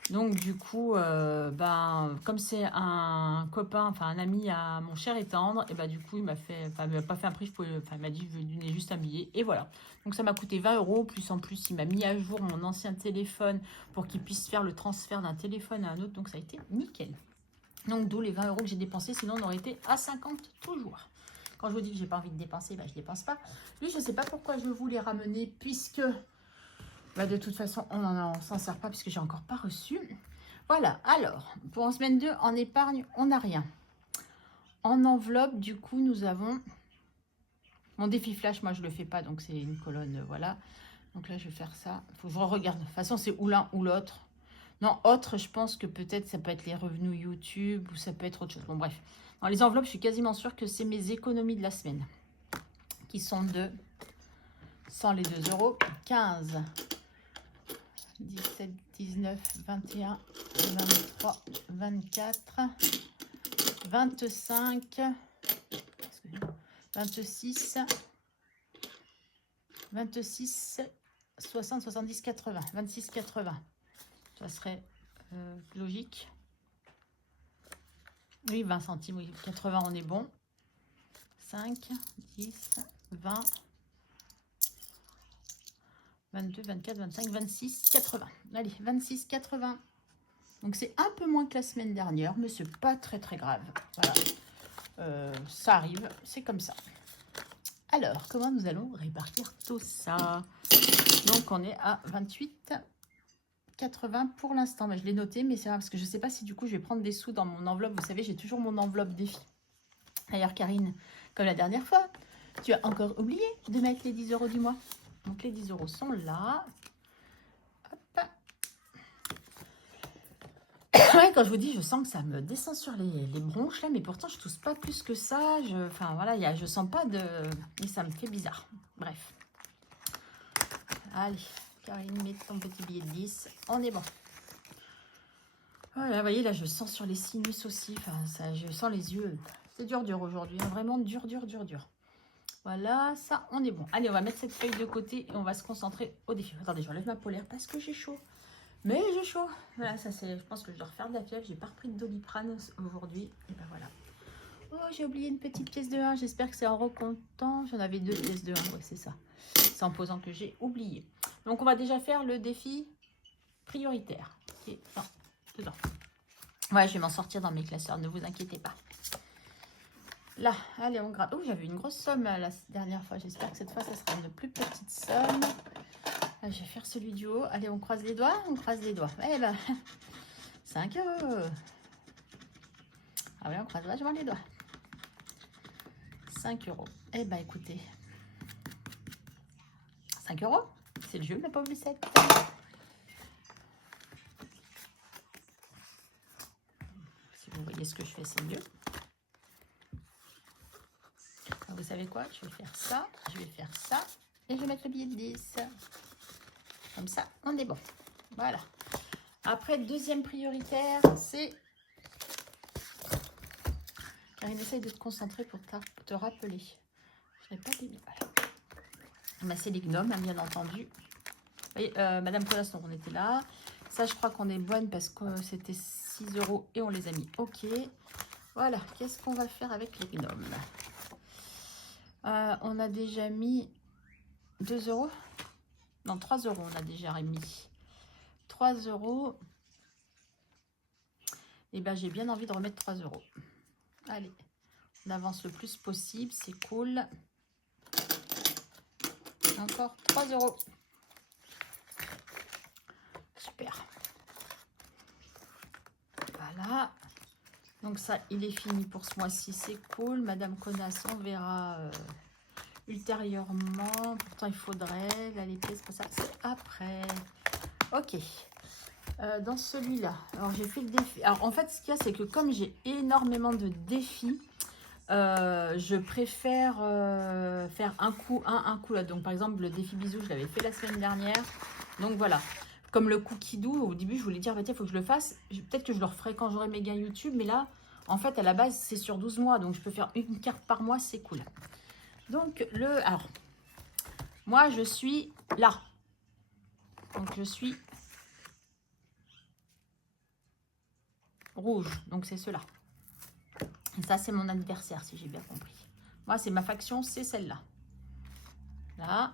Donc du coup, ben, comme c'est un copain, enfin un ami à mon cher et tendre, et ben du coup il m'a fait, enfin il m'a pas fait un prix, enfin il m'a dit je veux donner juste un billet et voilà. Donc ça m'a coûté 20 €, plus en plus il m'a mis à jour mon ancien téléphone pour qu'il puisse faire le transfert d'un téléphone à un autre, donc ça a été nickel. Donc d'où les 20 € que j'ai dépensés, sinon on aurait été à 50 toujours. Quand je vous dis que j'ai pas envie de dépenser, ben, je dépense pas. Lui je sais pas pourquoi je voulais ramener puisque... Bah, de toute façon, on s'en sert pas puisque j'ai encore pas reçu. Voilà, alors, pour en semaine 2, en épargne, on n'a rien. En enveloppe, du coup, nous avons mon défi flash. Moi, je le fais pas, donc c'est une colonne, voilà. Donc là, je vais faire ça. Il faut que je regarde. De toute façon, c'est ou l'un ou l'autre. Non, autre, je pense que peut-être ça peut être les revenus YouTube ou ça peut être autre chose. Bon, bref. Dans les enveloppes, je suis quasiment sûre que c'est mes économies de la semaine qui sont de, sans les 2 €, 15, 17, 19, 21, 23, 24, 25, 26, 26, 60, 70, 80, 26, 80. Ça serait logique. Oui, 20 centimes, oui, 80, on est bon. 5, 10, 20, 22, 24, 25, 26, 80. Allez, 26, 80. Donc, c'est un peu moins que la semaine dernière, mais c'est pas très, très grave. Voilà. Ça arrive, c'est comme ça. Alors, comment nous allons répartir tout ça? Donc, on est à 28, 80 pour l'instant. Mais je l'ai noté, mais c'est vrai parce que je ne sais pas si du coup, je vais prendre des sous dans mon enveloppe. Vous savez, j'ai toujours mon enveloppe défi. D'ailleurs, Karine, comme la dernière fois, tu as encore oublié de mettre les 10 € du mois. Donc, les 10 € sont là. Hop. Ouais, quand je vous dis, je sens que ça me descend sur les bronches, là. Mais pourtant, je tousse pas plus que ça. Enfin, voilà, je sens pas de... Et ça me fait bizarre. Bref. Allez, Karine, mets ton petit billet de 10. On est bon. Voilà, vous voyez, là, je sens sur les sinus aussi. Enfin, ça, je sens les yeux. C'est dur, dur aujourd'hui. Hein, vraiment dur, dur, dur, dur. Voilà, ça, on est bon. Allez, on va mettre cette feuille de côté et on va se concentrer au défi. Attendez, je relève ma polaire parce que j'ai chaud. Mais j'ai chaud. Voilà, ça, c'est... Je pense que je dois refaire de la fièvre. J'ai pas repris de Doliprane aujourd'hui. Et ben voilà. Oh, j'ai oublié une petite pièce de 1. J'espère que c'est en recomptant. J'en avais 2 pièces de 1. Ouais, c'est ça. C'est en posant que j'ai oublié. Donc, on va déjà faire le défi prioritaire. Qui est dedans. Ouais, je vais m'en sortir dans mes classeurs. Ne vous inquiétez pas. Là, allez, on gratte. Oh, j'avais une grosse somme la dernière fois. J'espère que cette fois, ça sera une plus petite somme. Là, je vais faire celui du haut. Allez, on croise les doigts. On croise les doigts. Eh ben, 5 €. Ah oui, on croise vachement les doigts. 5 €. Eh ben, écoutez. 5 €. C'est le jeu, ma pauvre Lucette. Si vous voyez ce que je fais, c'est mieux. Alors, vous savez quoi? Je vais faire ça. Je vais faire ça. Et je vais mettre le billet de 10. Comme ça, on est bon. Voilà. Après, deuxième prioritaire, c'est... Karine, essaye de te concentrer pour te rappeler. Je n'ai pas des... Voilà. Bah, c'est les gnomes, hein, bien entendu. Vous voyez, Madame Colasson, on était là. Ça, je crois qu'on est bonne parce que c'était 6 € et on les a mis. Ok. Voilà. Qu'est-ce qu'on va faire avec les gnomes? On a déjà mis 2 €. Non, 3 € on a déjà remis. 3 €. Et bien, j'ai bien envie de remettre 3 €. Allez, on avance le plus possible, c'est cool. Encore 3 €. Super. Voilà. Donc ça, il est fini pour ce mois-ci, c'est cool. Madame Connasse, on verra ultérieurement. Pourtant, il faudrait. Là, les pièces, ça, c'est après. Ok. Dans celui-là, alors j'ai fait le défi. Alors en fait, ce qu'il y a, c'est que comme j'ai énormément de défis, je préfère faire un coup là. Donc par exemple, le défi bisous, je l'avais fait la semaine dernière. Donc voilà. Comme le cookie doux, au début, je voulais dire, bah, tiens, il faut que je le fasse. Peut-être que je le referai quand j'aurai mes gains YouTube. Mais là, en fait, à la base, c'est sur 12 mois. Donc, je peux faire une carte par mois. C'est cool. Donc, alors, moi, je suis là. Donc, je suis rouge. Donc, c'est cela. Et ça, c'est mon adversaire, si j'ai bien compris. Moi, c'est ma faction, c'est celle-là. Là.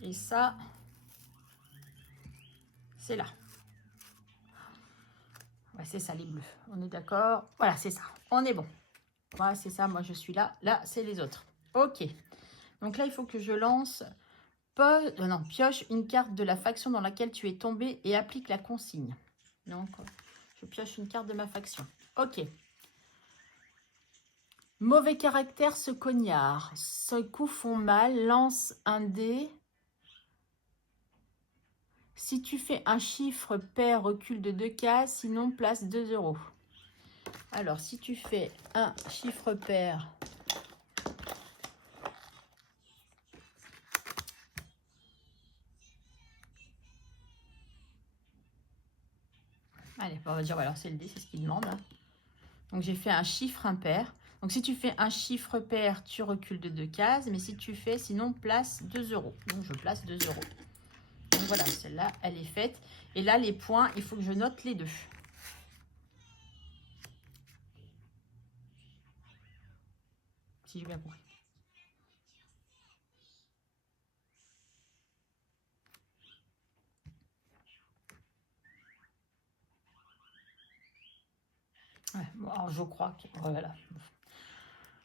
Et ça, c'est là. Ouais, c'est ça, les bleus. On est d'accord? Voilà, c'est ça. On est bon. Voilà, c'est ça. Moi, je suis là. Là, c'est les autres. Ok. Donc là, il faut que je lance... non, pioche une carte de la faction dans laquelle tu es tombé et applique la consigne. Donc, je pioche une carte de ma faction. Ok. Mauvais caractère, ce cognard. Ce coup font mal. Lance un dé. Si tu fais un chiffre pair, recule de 2 cases. Sinon, place 2 euros. Alors, si tu fais un chiffre pair... Allez, on va dire, voilà, c'est le dé, c'est ce qu'il demande. Hein. Donc, j'ai fait un chiffre impair. Donc, si tu fais un chiffre pair, tu recules de 2 cases. Mais si tu fais, sinon, place 2 euros. Donc, je place 2 euros. Donc, voilà, celle-là, elle est faite. Et là, les points, il faut que je note les deux. Si j'ai bien compris. Ouais, bon, alors, je crois que... Voilà.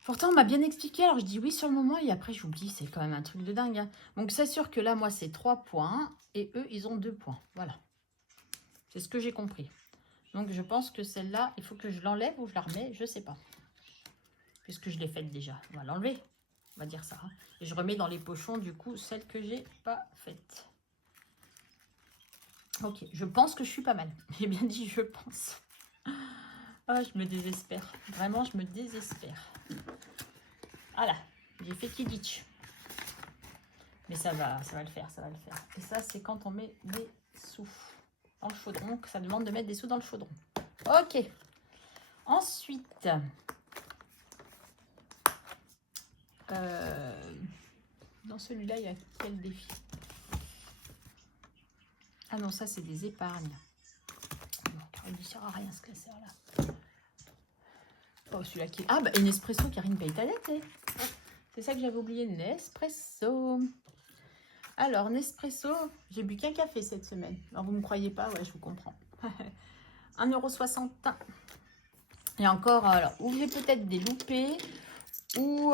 Pourtant, on m'a bien expliqué. Alors, je dis oui sur le moment. Et après, j'oublie. C'est quand même un truc de dingue. Hein. Donc, c'est sûr que là, moi, c'est 3 points. Et eux, ils ont 2 points. Voilà. C'est ce que j'ai compris. Donc, je pense que celle-là, il faut que je l'enlève ou je la remets. Je ne sais pas. Puisque je l'ai faite déjà. On va l'enlever. On va dire ça. Hein. Et je remets dans les pochons, du coup, celle que j'ai pas faite. Ok. Je pense que je suis pas mal. J'ai bien dit je pense. Ah, je me désespère. Vraiment, je me désespère. Voilà. J'ai fait Kidditch. Mais ça va le faire, ça va le faire. Et ça, c'est quand on met des sous dans le chaudron, que ça demande de mettre des sous dans le chaudron. Ok. Ensuite, dans celui-là, il y a quel défi? Ah non, ça, c'est des épargnes. Bon, il ne sert à rien, ce classeur-là. Oh, celui-là qui est... Ah, bah, Nespresso, Karine paye ta dette. C'est ça que j'avais oublié, Nespresso. Alors, Nespresso, j'ai bu qu'un café cette semaine. Alors, vous ne me croyez pas? Ouais, je vous comprends. 1,60 €. Et encore, alors, ou j'ai peut-être des loupés, ou...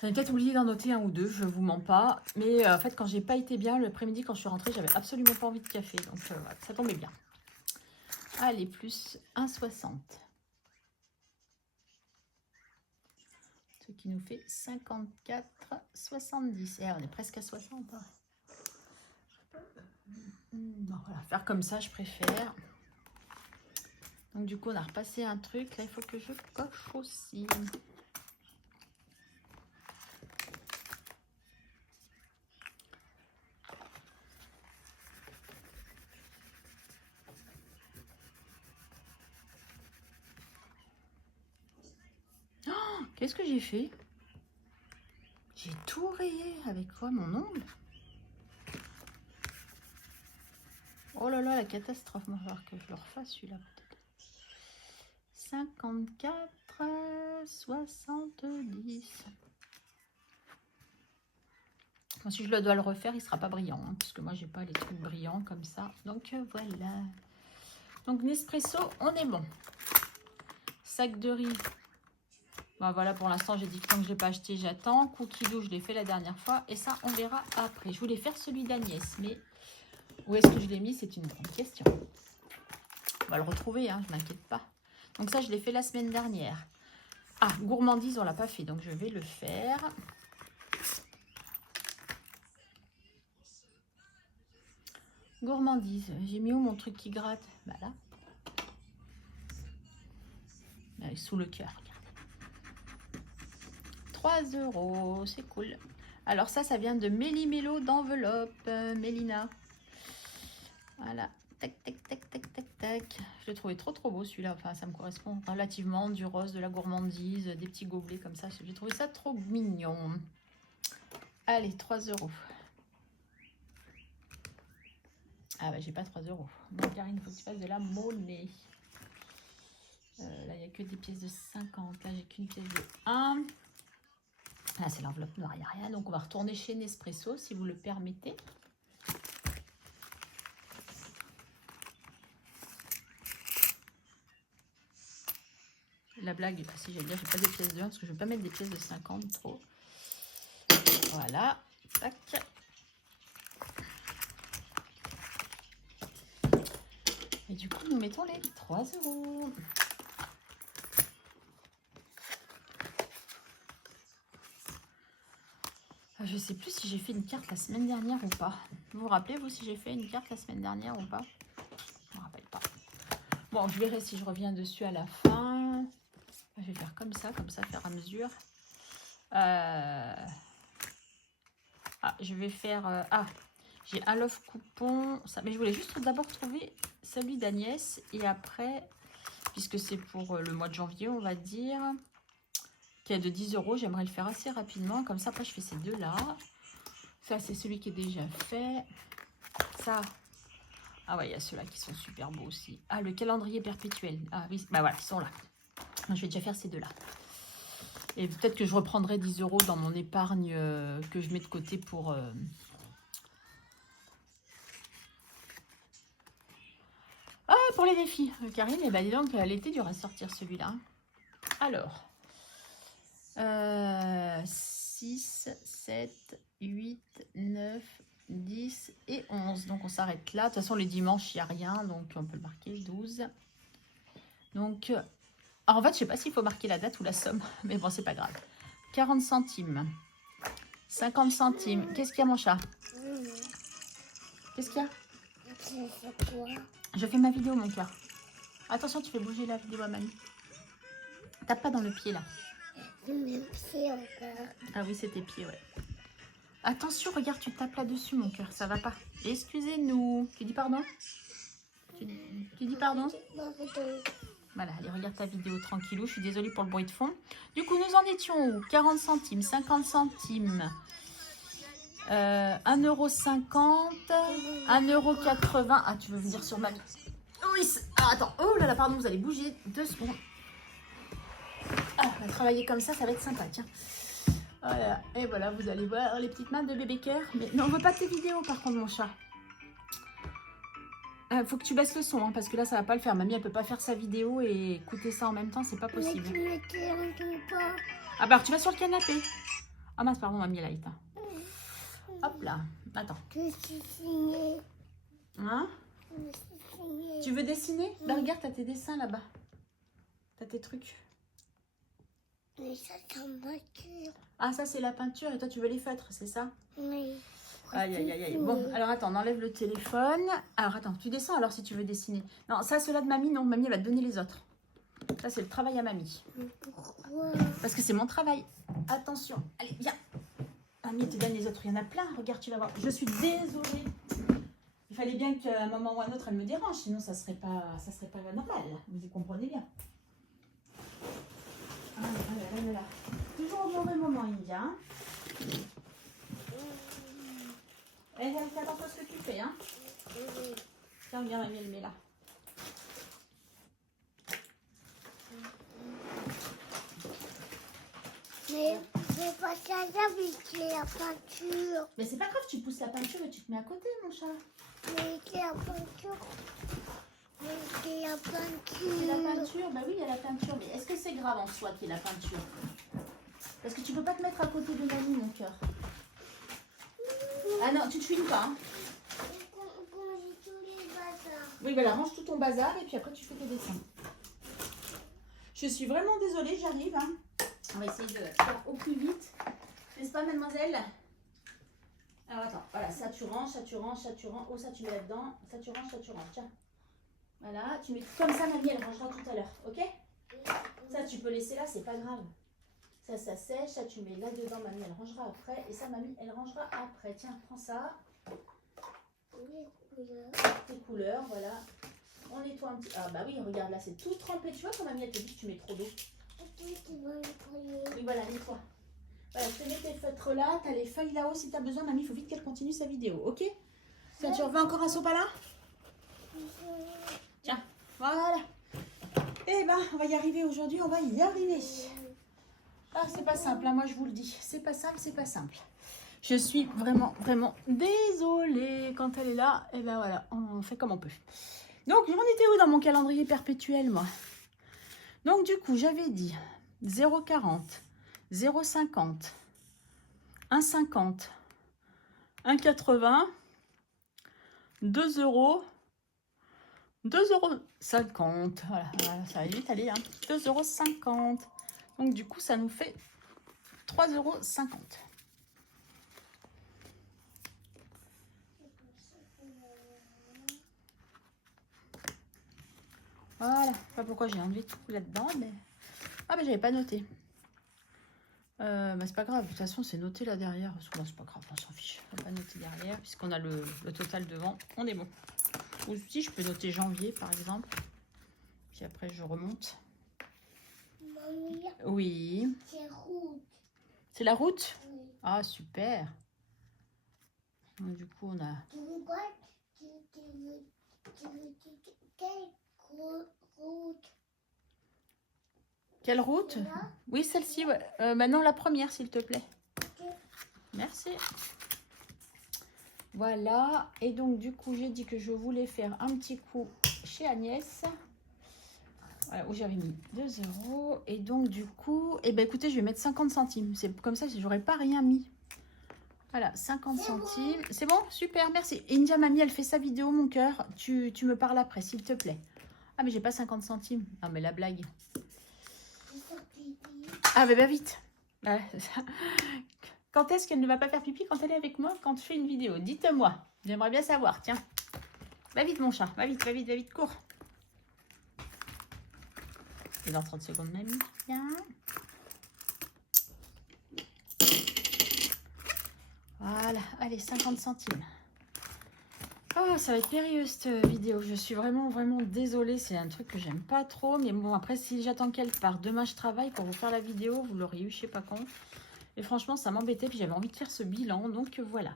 J'avais peut-être oublié d'en noter un ou deux, je vous mens pas. Mais en fait, quand j'ai pas été bien, l'après-midi, quand je suis rentrée, j'avais absolument pas envie de café. Donc, voilà, ça tombait bien. Allez, plus 1,60. Ce qui nous fait 54,70. Et on est presque à 60. Hein. Bon, voilà, faire comme ça, je préfère. Donc, du coup, on a repassé un truc. Là, il faut que je coche aussi. Oh, qu'est-ce que j'ai fait? J'ai tout rayé. Avec quoi? Mon ongle? Oh là là, la catastrophe. Il va falloir que je le refasse celui-là. 54,70. Bon, si je dois le refaire, il ne sera pas brillant. Hein, parce que moi, j'ai pas les trucs brillants comme ça. Donc, voilà. Donc, Nespresso, on est bon. Sac de riz. Bon, voilà, pour l'instant, j'ai dit que tant que je ne l'ai pas acheté, j'attends. Cookie doux, je l'ai fait la dernière fois. Et ça, on verra après. Je voulais faire celui d'Agnès. Mais où est-ce que je l'ai mis? C'est une grande question. On va le retrouver, hein, je ne m'inquiète pas. Donc ça, je l'ai fait la semaine dernière. Ah, gourmandise, on ne l'a pas fait. Donc, je vais le faire. Gourmandise. J'ai mis où mon truc qui gratte? Bah là. Sous le cœur. 3 €. C'est cool. Alors ça vient de Méli-Mélo d'enveloppe. Mélina. Voilà. Tac, tac, tac, tac, tac, tac. Je l'ai trouvé trop beau celui-là. Enfin, ça me correspond relativement. Du rose, de la gourmandise, des petits gobelets comme ça. J'ai trouvé ça trop mignon. Allez, 3 €. Ah bah j'ai pas 3 euros. Donc Karine, il faut que tu fasses de la monnaie. Là, il n'y a que des pièces de 50. Là, j'ai qu'une pièce de 1. Là, c'est l'enveloppe noire, il n'y a rien. Donc, on va retourner chez Nespresso, si vous le permettez. La blague, si j'allais dire, j'ai pas des pièces de 1 parce que je ne veux pas mettre des pièces de 50 trop. Voilà. Tac. Et du coup, nous mettons les 3 euros. Je sais plus si j'ai fait une carte la semaine dernière ou pas. Vous vous rappelez, vous, si j'ai fait une carte la semaine dernière ou pas? Je me rappelle pas. Bon, je verrai si je reviens dessus à la fin. Je vais faire comme ça, faire à mesure. Je vais faire... j'ai un love coupon. Ça, mais je voulais juste d'abord trouver celui d'Agnès. Et après, puisque c'est pour le mois de janvier, on va dire, qui est de 10 euros, j'aimerais le faire assez rapidement. Comme ça, après, je fais ces deux-là. Ça, c'est celui qui est déjà fait. Ça... Ah ouais, il y a ceux-là qui sont super beaux aussi. Ah, le calendrier perpétuel. Ah oui, bah voilà, ils sont là. Je vais déjà faire ces deux-là. Et peut-être que je reprendrai 10 euros dans mon épargne que je mets de côté pour... Ah, pour les défis. Karine, eh ben, dis donc, l'été dur à sortir celui-là. Alors, 6, 7, 8, 9, 10 et 11. Donc, on s'arrête là. De toute façon, les dimanches, il n'y a rien. Donc, on peut le marquer 12. Donc, alors, en fait, je ne sais pas s'il faut marquer la date ou la somme. Mais bon, c'est pas grave. 40 centimes. 50 centimes. Qu'est-ce qu'il y a, mon chat? Qu'est-ce qu'il y a? Je fais ma vidéo, mon cœur. Attention, tu fais bouger la vidéo à mamie. Tape pas dans le pied, là. Mes pieds encore. Ah oui, c'est tes pieds, ouais. Attention, regarde, tu tapes là-dessus, mon cœur. Ça va pas. Excusez-nous. Tu dis pardon? Tu dis pardon? Voilà, allez, regarde ta vidéo tranquillou. Je suis désolée pour le bruit de fond. Du coup, nous en étions où? 40 centimes, 50 centimes, 1,50 €, 1,80 €. Ah, tu veux venir sur mamie? Oui, attends. Oh là là, pardon, vous allez bouger 2 secondes. Ah, on va travailler comme ça va être sympa, tiens. Voilà, et voilà, vous allez voir les petites mains de bébé cœur. Mais non, on veut pas tes vidéos par contre, mon chat. Faut que tu baisses le son, hein, parce que là, ça va pas le faire. Mamie, elle peut pas faire sa vidéo et écouter ça en même temps, c'est pas possible. Mais tu n'entends pas. Ah bah, alors, tu vas sur le canapé. Ah mince, pardon, mamie, elle a éteint. Hop là, attends. Je suis signée. Hein? Je suis signée. Tu veux dessiner? Bah, regarde, t'as tes dessins là-bas. T'as tes trucs. Mais ça, c'est en voiture. Ah, ça, c'est la peinture et toi, tu veux les feutres, c'est ça? Oui. Aïe, aïe, aïe, aïe. Bon, alors attends, on enlève le téléphone. Alors attends, tu descends alors si tu veux dessiner. Non, ça, ceux-là de mamie, non, mamie, elle va te donner les autres. Ça, c'est le travail à mamie. Mais pourquoi? Parce que c'est mon travail. Attention, allez, viens. Mamie te donne les autres, il y en a plein. Regarde, tu vas voir. Je suis désolée. Il fallait bien qu'à un moment ou à un autre, elle me dérange. Sinon, ça serait pas normal. Vous comprenez bien. Ah là là là là. Toujours au mauvais moment, India. Hein. Eh, fais attention à ce que tu fais, hein. Tiens, regarde, Mamie, elle met là. Mais c'est pas ça, c'est la peinture. Mais c'est pas grave, tu pousses la peinture et tu te mets à côté, mon chat. Mais c'est la peinture. Mais c'est la peinture. C'est la peinture, bah oui, il y a la peinture. Mais est-ce que c'est grave en soi qu'il y ait la peinture? Parce que tu peux pas te mettre à côté de mamie, mon cœur. Ah non, tu te filmes pas, hein. Oui, voilà, range tout ton bazar et puis après tu fais tes dessins. Je suis vraiment désolée, j'arrive. Hein. On va essayer de faire au plus vite. N'est-ce pas, mademoiselle? Alors attends, voilà, ça tu ranges, ça tu ranges, ça tu ranges. Oh, ça tu mets là-dedans. Ça tu ranges, ça tu ranges. Tiens. Voilà, tu mets comme ça, mamie, elle rangera tout à l'heure. Ok? Ça, tu peux laisser là, c'est pas grave. Ça sèche, ça tu mets là-dedans, mamie, elle rangera après. Et ça, mamie, elle rangera après. Tiens, prends ça. Tes couleurs, voilà. On nettoie un petit... Ah bah oui, regarde, là, c'est tout trempé. Tu vois quand mamie, elle te dit que tu mets trop d'eau. Oui, voilà, nettoie. Voilà, je te mets tes feutres là. T'as les feuilles là-haut si t'as besoin. Mamie, il faut vite qu'elle continue sa vidéo, ok? Tiens, tu veux encore un sopalin? Tiens, voilà. Eh ben, on va y arriver aujourd'hui, on va y arriver. Ah, c'est pas simple, hein, moi je vous le dis. C'est pas simple, c'est pas simple. Je suis vraiment, vraiment désolée. Quand elle est là, et ben voilà, on fait comme on peut. Donc, j'en étais où dans mon calendrier perpétuel, moi? Donc, du coup, j'avais dit 0,40, 0,50, 1,50, 1,80, 2 euros, 2,50 €. Voilà, voilà, ça va vite aller, hein. 2,50 €. Donc, du coup, ça nous fait 3,50 €. Voilà, je sais pas pourquoi j'ai enlevé tout là-dedans, mais... Ah, mais j'avais pas noté. Bah, c'est pas grave, de toute façon, c'est noté là derrière. Bon, c'est pas grave, on s'en fiche. On va pas noter derrière, puisqu'on a le total devant. On est bon. Ou si je peux noter janvier, par exemple. Puis après, je remonte. Mamie, Oui. c'est rouge. C'est la route? Oui. Ah, super. Donc, du coup, on a... Tu veux quoi? Quelle route? Quelle route? Là? Oui, celle-ci, ouais. Maintenant, la première, s'il te plaît. Ok. Merci. Voilà. Et donc, du coup, j'ai dit que je voulais faire un petit coup chez Agnès. Voilà, où j'avais mis 2 €. Et donc, du coup, eh ben, écoutez, je vais mettre 50 centimes. C'est comme ça, j'aurais pas rien mis. Voilà, 50 centimes. C'est bon? Super, merci. India Mamie, elle fait sa vidéo, mon cœur. Tu me parles après, s'il te plaît. Ah, mais j'ai pas 50 centimes. Ah, mais la blague. Ah, mais bah vite. Quand est-ce qu'elle ne va pas faire pipi quand elle est avec moi, quand je fais une vidéo? Dites-moi. J'aimerais bien savoir, tiens. Va vite, mon chat. Va vite, va vite, va vite, cours. Et dans 30 secondes, mamie. Viens. Voilà, allez, 50 centimes. Oh, ça va être périlleux cette vidéo. Je suis vraiment, vraiment désolée. C'est un truc que j'aime pas trop. Mais bon, après, si j'attends qu'elle parte, demain je travaille pour vous faire la vidéo. Vous l'aurez eu, je sais pas quand. Et franchement, ça m'embêtait. Puis j'avais envie de faire ce bilan. Donc voilà.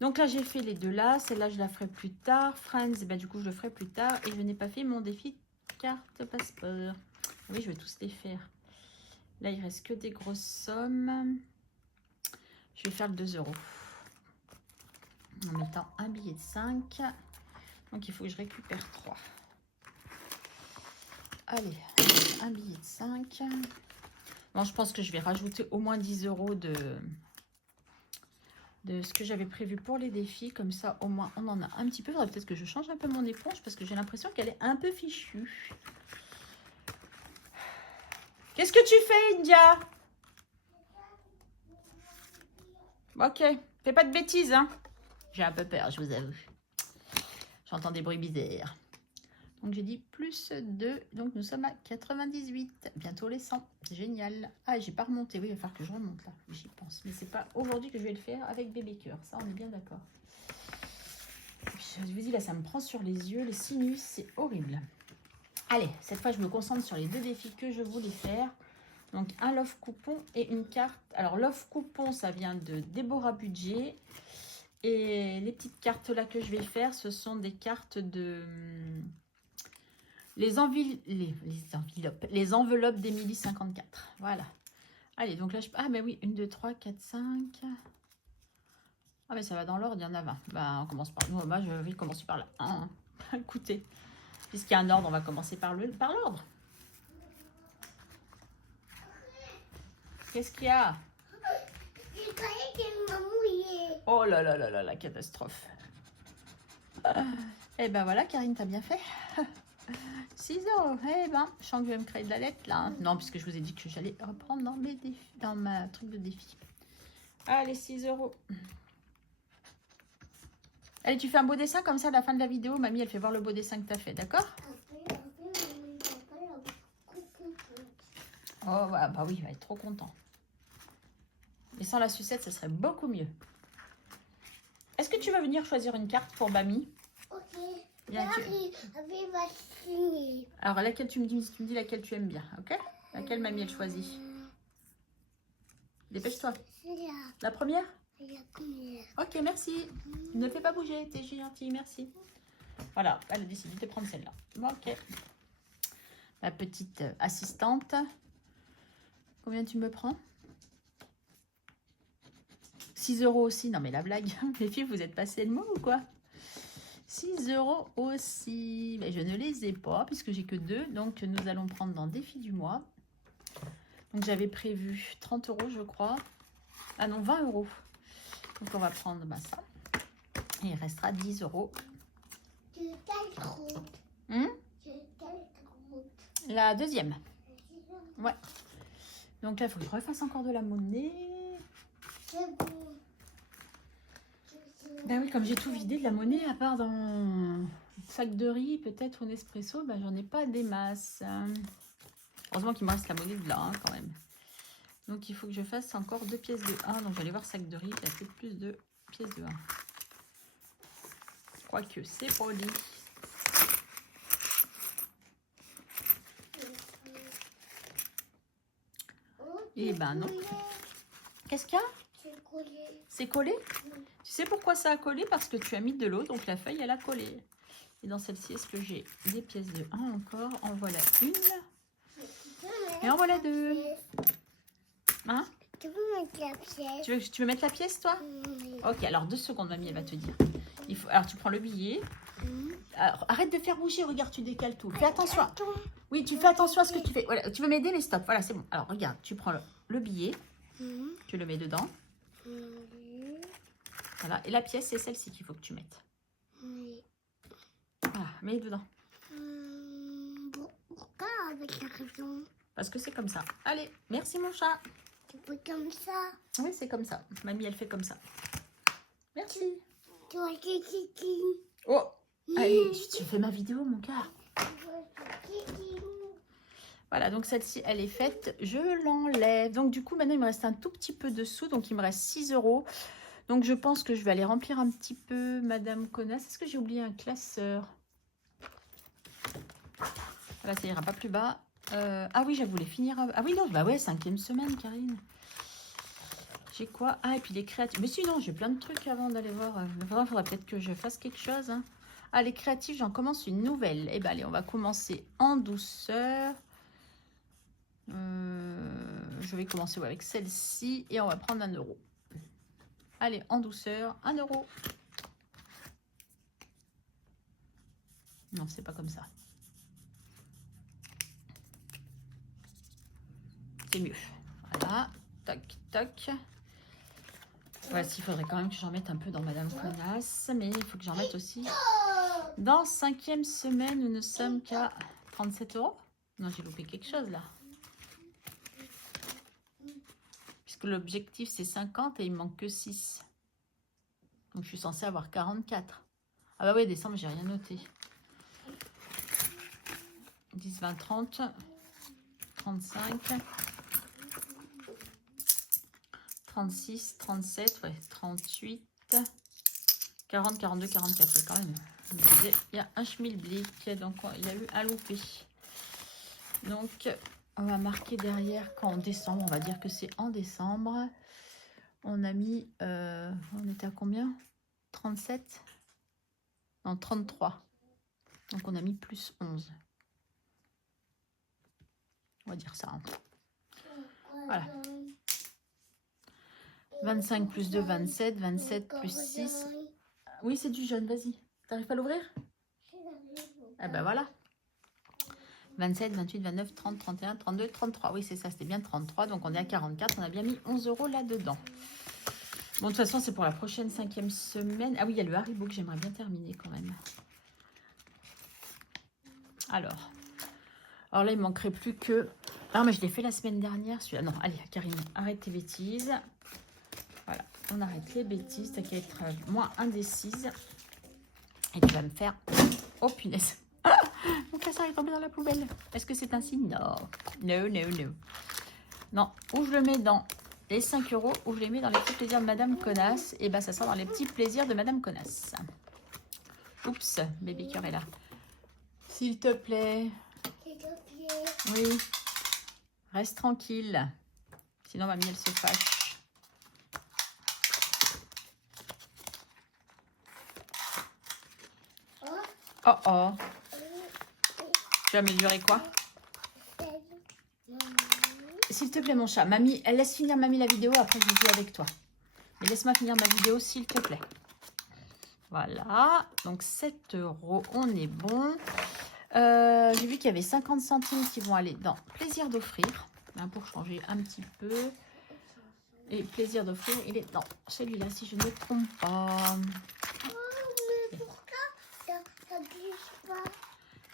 Donc là, j'ai fait les deux là. Celle-là, je la ferai plus tard. Friends, ben, du coup, je le ferai plus tard. Et je n'ai pas fait mon défi carte passeport. Oui, je vais tous les faire. Là, il reste que des grosses sommes. Je vais faire le 2 €. En mettant un billet de 5. Donc, il faut que je récupère 3. Allez, un billet de 5. Bon, je pense que je vais rajouter au moins 10 € de ce que j'avais prévu pour les défis. Comme ça, au moins, on en a un petit peu. Il faudrait peut-être que je change un peu mon éponge parce que j'ai l'impression qu'elle est un peu fichue. Qu'est-ce que tu fais, India? Ok, fais pas de bêtises, hein. J'ai un peu peur, je vous avoue. J'entends des bruits bizarres. Donc, j'ai dit plus 2. Donc, nous sommes à 98. Bientôt les 100. Génial. Ah, j'ai pas remonté. Oui, il va falloir que je remonte là. J'y pense. Mais c'est pas aujourd'hui que je vais le faire avec bébé cœur. Ça, on est bien d'accord. Je vous dis, là, ça me prend sur les yeux. Les sinus, c'est horrible. Allez, cette fois, je me concentre sur les deux défis que je voulais faire. Donc, un love coupon et une carte. Alors, love coupon, ça vient de Déborah Budget. Et les petites cartes là que je vais faire, ce sont des cartes de... Les enveloppes d'Émilie 54. Voilà. Allez, donc là, ah, mais oui, 1, 2, 3, 4, 5. Ah, mais ça va dans l'ordre, il y en a 20. Bah, on commence par... Moi, je vais commencer par là. Hein. Écoutez, puisqu'il y a un ordre, on va commencer par l'ordre. Qu'est-ce qu'il y a? Oh là là là là, la catastrophe. Eh ben voilà, Karine, t'as bien fait. 6 €. Eh ben, je sens que je vais me créer de la lettre là. Hein. Non, puisque je vous ai dit que j'allais reprendre dans mes défis, dans ma truc de défi. Allez, 6 €. Allez, tu fais un beau dessin comme ça à la fin de la vidéo. Mamie, elle fait voir le beau dessin que tu as fait, d'accord? Oh, bah oui, il va être trop content. Et sans la sucette, ça serait beaucoup mieux. Est-ce que tu vas venir choisir une carte pour Mamie? Ok. Bien, alors, laquelle tu me dis laquelle tu aimes bien, ok? Laquelle Mamie, elle choisit? Dépêche-toi. La première? Il y a combien? Ok, merci. Ne fais pas bouger, t'es gentil, merci. Voilà, elle a décidé de prendre celle-là. Bon, ok. Ma petite assistante. Combien tu me prends? 6 € aussi. Non, mais la blague. Les filles, vous êtes passé le mot ou quoi? 6 € aussi. Mais je ne les ai pas puisque j'ai que 2. Donc, nous allons prendre dans Défi du mois. Donc, j'avais prévu 30 € je crois. Ah non, 20 €. Donc, on va prendre ça. Et il restera 10 €. Tu quelle route? Hmm? Tu quelle route? La deuxième. Ouais. Donc là, il faut que je refasse encore de la monnaie. C'est bon. Ben oui, comme j'ai tout vidé de la monnaie, à part dans un sac de riz, peut-être ou Nespresso, ben j'en ai pas des masses. Heureusement qu'il me reste la monnaie de là, hein, quand même. Donc il faut que je fasse encore 2 pièces de 1. Donc j'allais voir sac de riz, il y a peut-être plus de pièces de 1. Quoique, c'est poli. Et ben non. Qu'est-ce qu'il y a? C'est collé. C'est collé? Tu sais pourquoi ça a collé? Parce que tu as mis de l'eau, donc la feuille, elle a collé. Et dans celle-ci, est-ce que j'ai des pièces de 1 encore? En voilà une. Et en voilà 2. Hein? Tu peux mettre la pièce? Tu veux mettre la pièce, toi? Oui. Ok, alors 2 secondes, mamie, elle va te dire. Alors, tu prends le billet. Alors, arrête de faire bouger, regarde, tu décales tout. Fais attention. Oui, tu fais attention à ce que tu fais. Voilà, tu veux m'aider, mais stop. Voilà, c'est bon. Alors, regarde, tu prends le billet. Tu le mets dedans. Voilà, et la pièce, c'est celle-ci qu'il faut que tu mettes. Oui. Voilà, mets dedans. Pourquoi avec la raison? Parce que c'est comme ça. Allez, merci mon chat. Tu peux comme ça. Oui, c'est comme ça. Mamie, elle fait comme ça. Merci. Toi, Kiki. Oh, allez, tu fais ma vidéo, mon cœur. Voilà, donc celle-ci, elle est faite. Je l'enlève. Donc, du coup, maintenant, il me reste un tout petit peu dessous. Donc, il me reste 6 €. Donc, je pense que je vais aller remplir un petit peu Madame Connasse. Est-ce que j'ai oublié un classeur? Là, ça ira pas plus bas. Ah oui, je voulais finir. Ah oui, non, bah ouais, 5e semaine, Karine. J'ai quoi? Ah, et puis les créatifs. Mais sinon, j'ai plein de trucs avant d'aller voir. Il faudrait peut-être que je fasse quelque chose. Hein. Ah, les créatifs, j'en commence une nouvelle. Eh ben, allez, on va commencer en douceur. Je vais commencer avec celle-ci et on va prendre 1 €. Allez, en douceur, 1 €. Non, c'est pas comme ça. C'est mieux. Voilà, tac, tac. Voilà, il faudrait quand même que j'en mette un peu dans Madame Connasse, mais il faut que j'en mette aussi dans 5e semaine. Nous ne sommes qu'à 37 €. Non, j'ai loupé quelque chose là. Puisque l'objectif c'est 50 et il me manque que 6. Donc je suis censée avoir 44. Ah bah oui, décembre, j'ai rien noté. 10, 20, 30, 35, 36, 37, ouais, 38, 40, 42, 44, ouais, quand même. Je me disais, il y a un schmilblick, donc il y a eu un loupé. Donc, on va marquer derrière quand en décembre, on va dire que c'est en décembre. On a mis, on était à combien? 37? Non, 33. Donc, on a mis plus 11. On va dire ça. Hein. Voilà. 25 plus 2, 27. 27 plus 6. Oui, c'est du jaune, vas-y. T'arrives pas à l'ouvrir? Ah ben voilà. 27, 28, 29, 30, 31, 32, 33. Oui, c'est ça, c'était bien 33. Donc, on est à 44. On a bien mis 11 € là-dedans. Bon, de toute façon, c'est pour la prochaine 5e semaine. Ah oui, il y a le Haribo que j'aimerais bien terminer quand même. Alors là, il ne manquerait plus que... Ah, mais je l'ai fait la semaine dernière, celui-là. Non, allez, Karine, arrête tes bêtises. Voilà, on arrête les bêtises. T'as qu'à être moins indécise. Et tu vas me faire... Oh, punaise. Mon classeur est tombé dans la poubelle. Est-ce que c'est un signe? Non. Non, non, non. Non, où je le mets dans les 5 €, où je les mets dans les petits plaisirs de Madame Connasse. Et bien, ça sera dans les petits plaisirs de Madame Connasse. Oups, bébé cœur est là. S'il te plaît. Oui. Reste tranquille. Sinon, mamie, elle se fâche. Oh oh. Tu vas améliorer quoi? S'il te plaît, mon chat. Mamie, elle laisse finir mamie la vidéo. Après, je joue avec toi. Mais laisse-moi finir ma vidéo, s'il te plaît. Voilà. Donc, 7 €. On est bon. J'ai vu qu'il y avait 50 centimes qui vont aller dans plaisir d'offrir. Hein, pour changer un petit peu. Et plaisir d'offrir, il est dans celui-là, si je ne me trompe pas. Mais pourquoi ça glisse pas?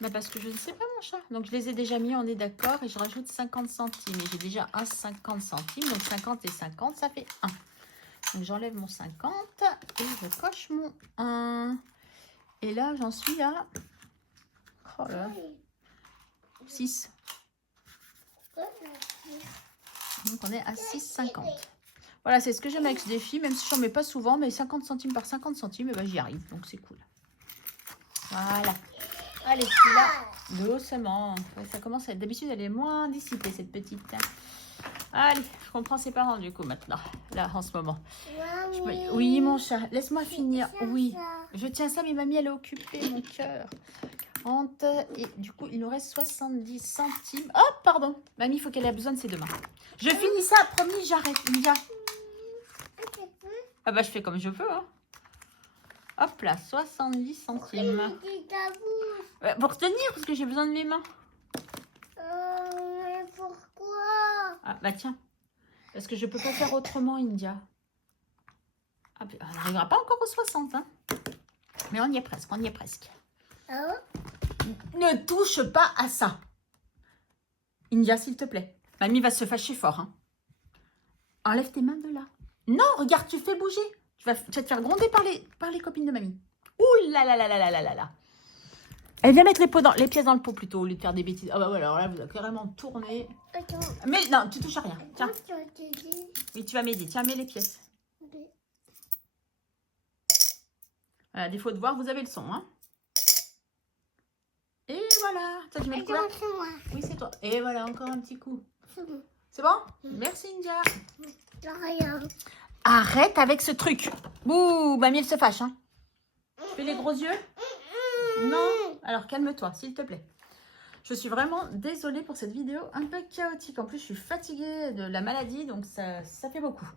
Bah parce que je ne sais pas, mon chat. Donc, je les ai déjà mis, on est d'accord. Et je rajoute 50 centimes. Et j'ai déjà un 50 centimes. Donc, 50 et 50, ça fait 1. Donc, j'enlève mon 50 et je coche mon 1. Et là, j'en suis à... Oh là, 6. Donc, on est à 6,50. Voilà, c'est ce que j'aime avec ce défi. Même si je n'en mets pas souvent, mais 50 centimes par 50 centimes, et ben, j'y arrive. Donc, c'est cool. Voilà. Allez, celui-là, doucement. Ouais, ça commence à être... D'habitude, elle est moins dissipée, cette petite. Allez, je comprends ses parents, du coup, maintenant. Là, en ce moment. Oui, mon chat, laisse-moi finir. Oui, je tiens ça, mais mamie, elle est occupée, mon cœur. 40, et du coup, il nous reste 70 centimes. Oh, pardon. Mamie, il faut qu'elle ait besoin de ses deux mains. Je finis ça, promis, j'arrête. India. Ah bah, je fais comme je peux, hein. Hop là, 70 centimes. Pour tenir, parce que j'ai besoin de mes mains. Mais pourquoi? Ah bah tiens, parce que je peux pas faire autrement, India. Ah, on n'arrivera pas encore aux 60, hein. Mais on y est presque, on y est presque. Ah, Ne touche pas à ça. India, s'il te plaît. Mamie va se fâcher fort, hein. Enlève tes mains de là. Non, regarde, tu fais bouger. Tu vas te faire gronder par les copines de mamie. Ouh là là là là là là là là. Elle vient mettre les pièces dans le pot plutôt au lieu de faire des bêtises. Ah bah voilà, alors là, vous avez carrément tourné. attends. Mais non, tu touches à rien. Tiens. Tu as dit. Oui, tu vas m'aider. Tiens, mets les pièces. Voilà, défaut de voir, vous avez le son, hein. Et voilà. Tiens, je mets le couvert. Oui, c'est toi. Et voilà, encore un petit coup. C'est bon? Merci, India. De rien. Arrête avec ce truc. Bouh, mamie, elle se fâche, hein. Fais les gros yeux. Non. Alors, calme-toi, s'il te plaît. Je suis vraiment désolée pour cette vidéo un peu chaotique. En plus, je suis fatiguée de la maladie, donc ça fait beaucoup.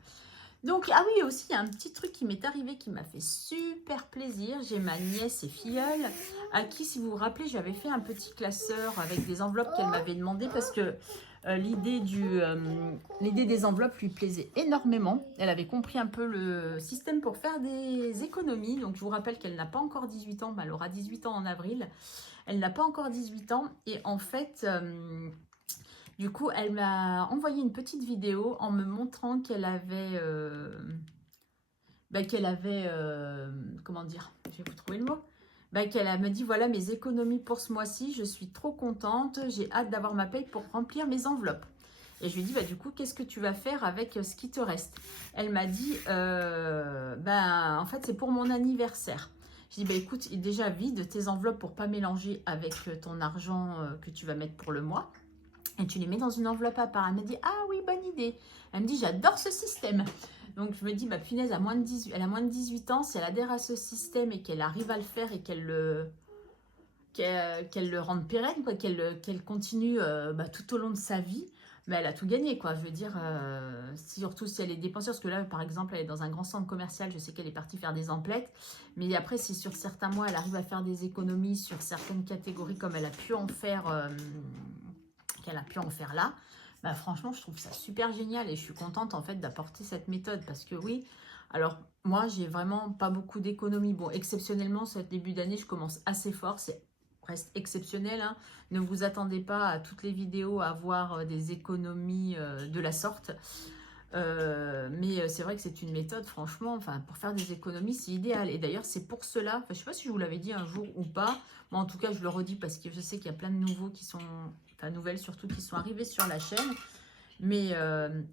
Donc, ah oui, aussi, il y a un petit truc qui m'est arrivé qui m'a fait super plaisir. J'ai ma nièce et filleule à qui, si vous vous rappelez, j'avais fait un petit classeur avec des enveloppes qu'elle m'avait demandé parce que l'idée des enveloppes lui plaisait énormément. Elle avait compris un peu le système pour faire des économies. Donc, je vous rappelle qu'elle n'a pas encore 18 ans. Elle aura 18 ans en avril. Elle n'a pas encore 18 ans. Et en fait... du coup, elle m'a envoyé une petite vidéo en me montrant qu'elle avait... comment dire? Je vais vous trouver le mot. Qu'elle me dit, voilà mes économies pour ce mois-ci. Je suis trop contente. J'ai hâte d'avoir ma paye pour remplir mes enveloppes. Et je lui ai dit, du coup, qu'est-ce que tu vas faire avec ce qui te reste? Elle m'a dit, en fait, c'est pour mon anniversaire. Je dis, écoute, déjà vide tes enveloppes pour pas mélanger avec ton argent que tu vas mettre pour le mois. Et tu les mets dans une enveloppe à part. Elle me dit, ah oui, bonne idée. Elle me dit, j'adore ce système. Donc, je me dis, punaise, elle a moins de 18 ans. Si elle adhère à ce système et qu'elle arrive à le faire et qu'elle le rende pérenne, qu'elle continue tout au long de sa vie, elle a tout gagné, quoi. Je veux dire, surtout si elle est dépensière. Parce que là, par exemple, elle est dans un grand centre commercial. Je sais qu'elle est partie faire des emplettes. Mais après, si sur certains mois, elle arrive à faire des économies sur certaines catégories comme elle a pu en faire... là, franchement, je trouve ça super génial et je suis contente en fait d'apporter cette méthode parce que oui, alors moi, j'ai vraiment pas beaucoup d'économies. Bon, exceptionnellement, ce début d'année, je commence assez fort, c'est reste exceptionnel, hein. Ne vous attendez pas à toutes les vidéos à voir des économies de la sorte. Mais c'est vrai que c'est une méthode, franchement, pour faire des économies, c'est idéal. Et d'ailleurs, c'est pour cela, je ne sais pas si je vous l'avais dit un jour ou pas, moi en tout cas, je le redis parce que je sais qu'il y a plein de nouveaux qui sont, nouvelles surtout, qui sont arrivées sur la chaîne. Mais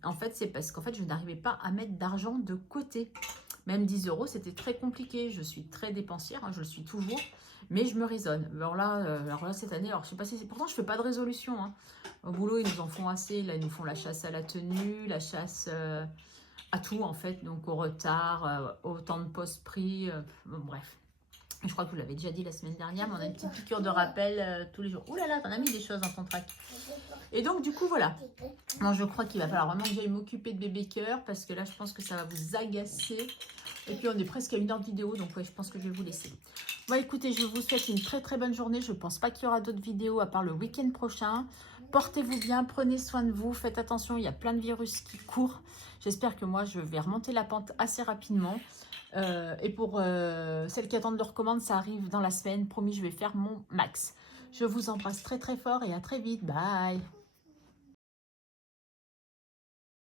en fait, c'est parce qu'en fait, je n'arrivais pas à mettre d'argent de côté. Même 10 €, c'était très compliqué. Je suis très dépensière, hein, je le suis toujours. Mais je me raisonne. Alors là, cette année, je sais pas si pourtant je fais pas de résolution, hein. Au boulot, ils nous en font assez. Là, ils nous font la chasse à la tenue, la chasse à tout, en fait. Donc, au retard, au temps de poste pris. Bon, bref. Je crois que vous l'avez déjà dit la semaine dernière, mais on a une petite piqûre de rappel tous les jours. Ouh là là, t'en as mis des choses dans ton trac. Et donc, du coup, voilà. Moi, je crois qu'il va falloir vraiment que j'aille m'occuper de bébé cœur parce que là, je pense que ça va vous agacer. Et puis, on est presque à 1 heure de vidéo, donc ouais, je pense que je vais vous laisser. Bon, écoutez, je vous souhaite une très très bonne journée. Je ne pense pas qu'il y aura d'autres vidéos à part le week-end prochain. Portez-vous bien, prenez soin de vous, faites attention, il y a plein de virus qui courent. J'espère que moi, je vais remonter la pente assez rapidement. Et pour celles qui attendent leur commande, ça arrive dans la semaine. Promis, je vais faire mon max. Je vous embrasse très très fort et à très vite. Bye!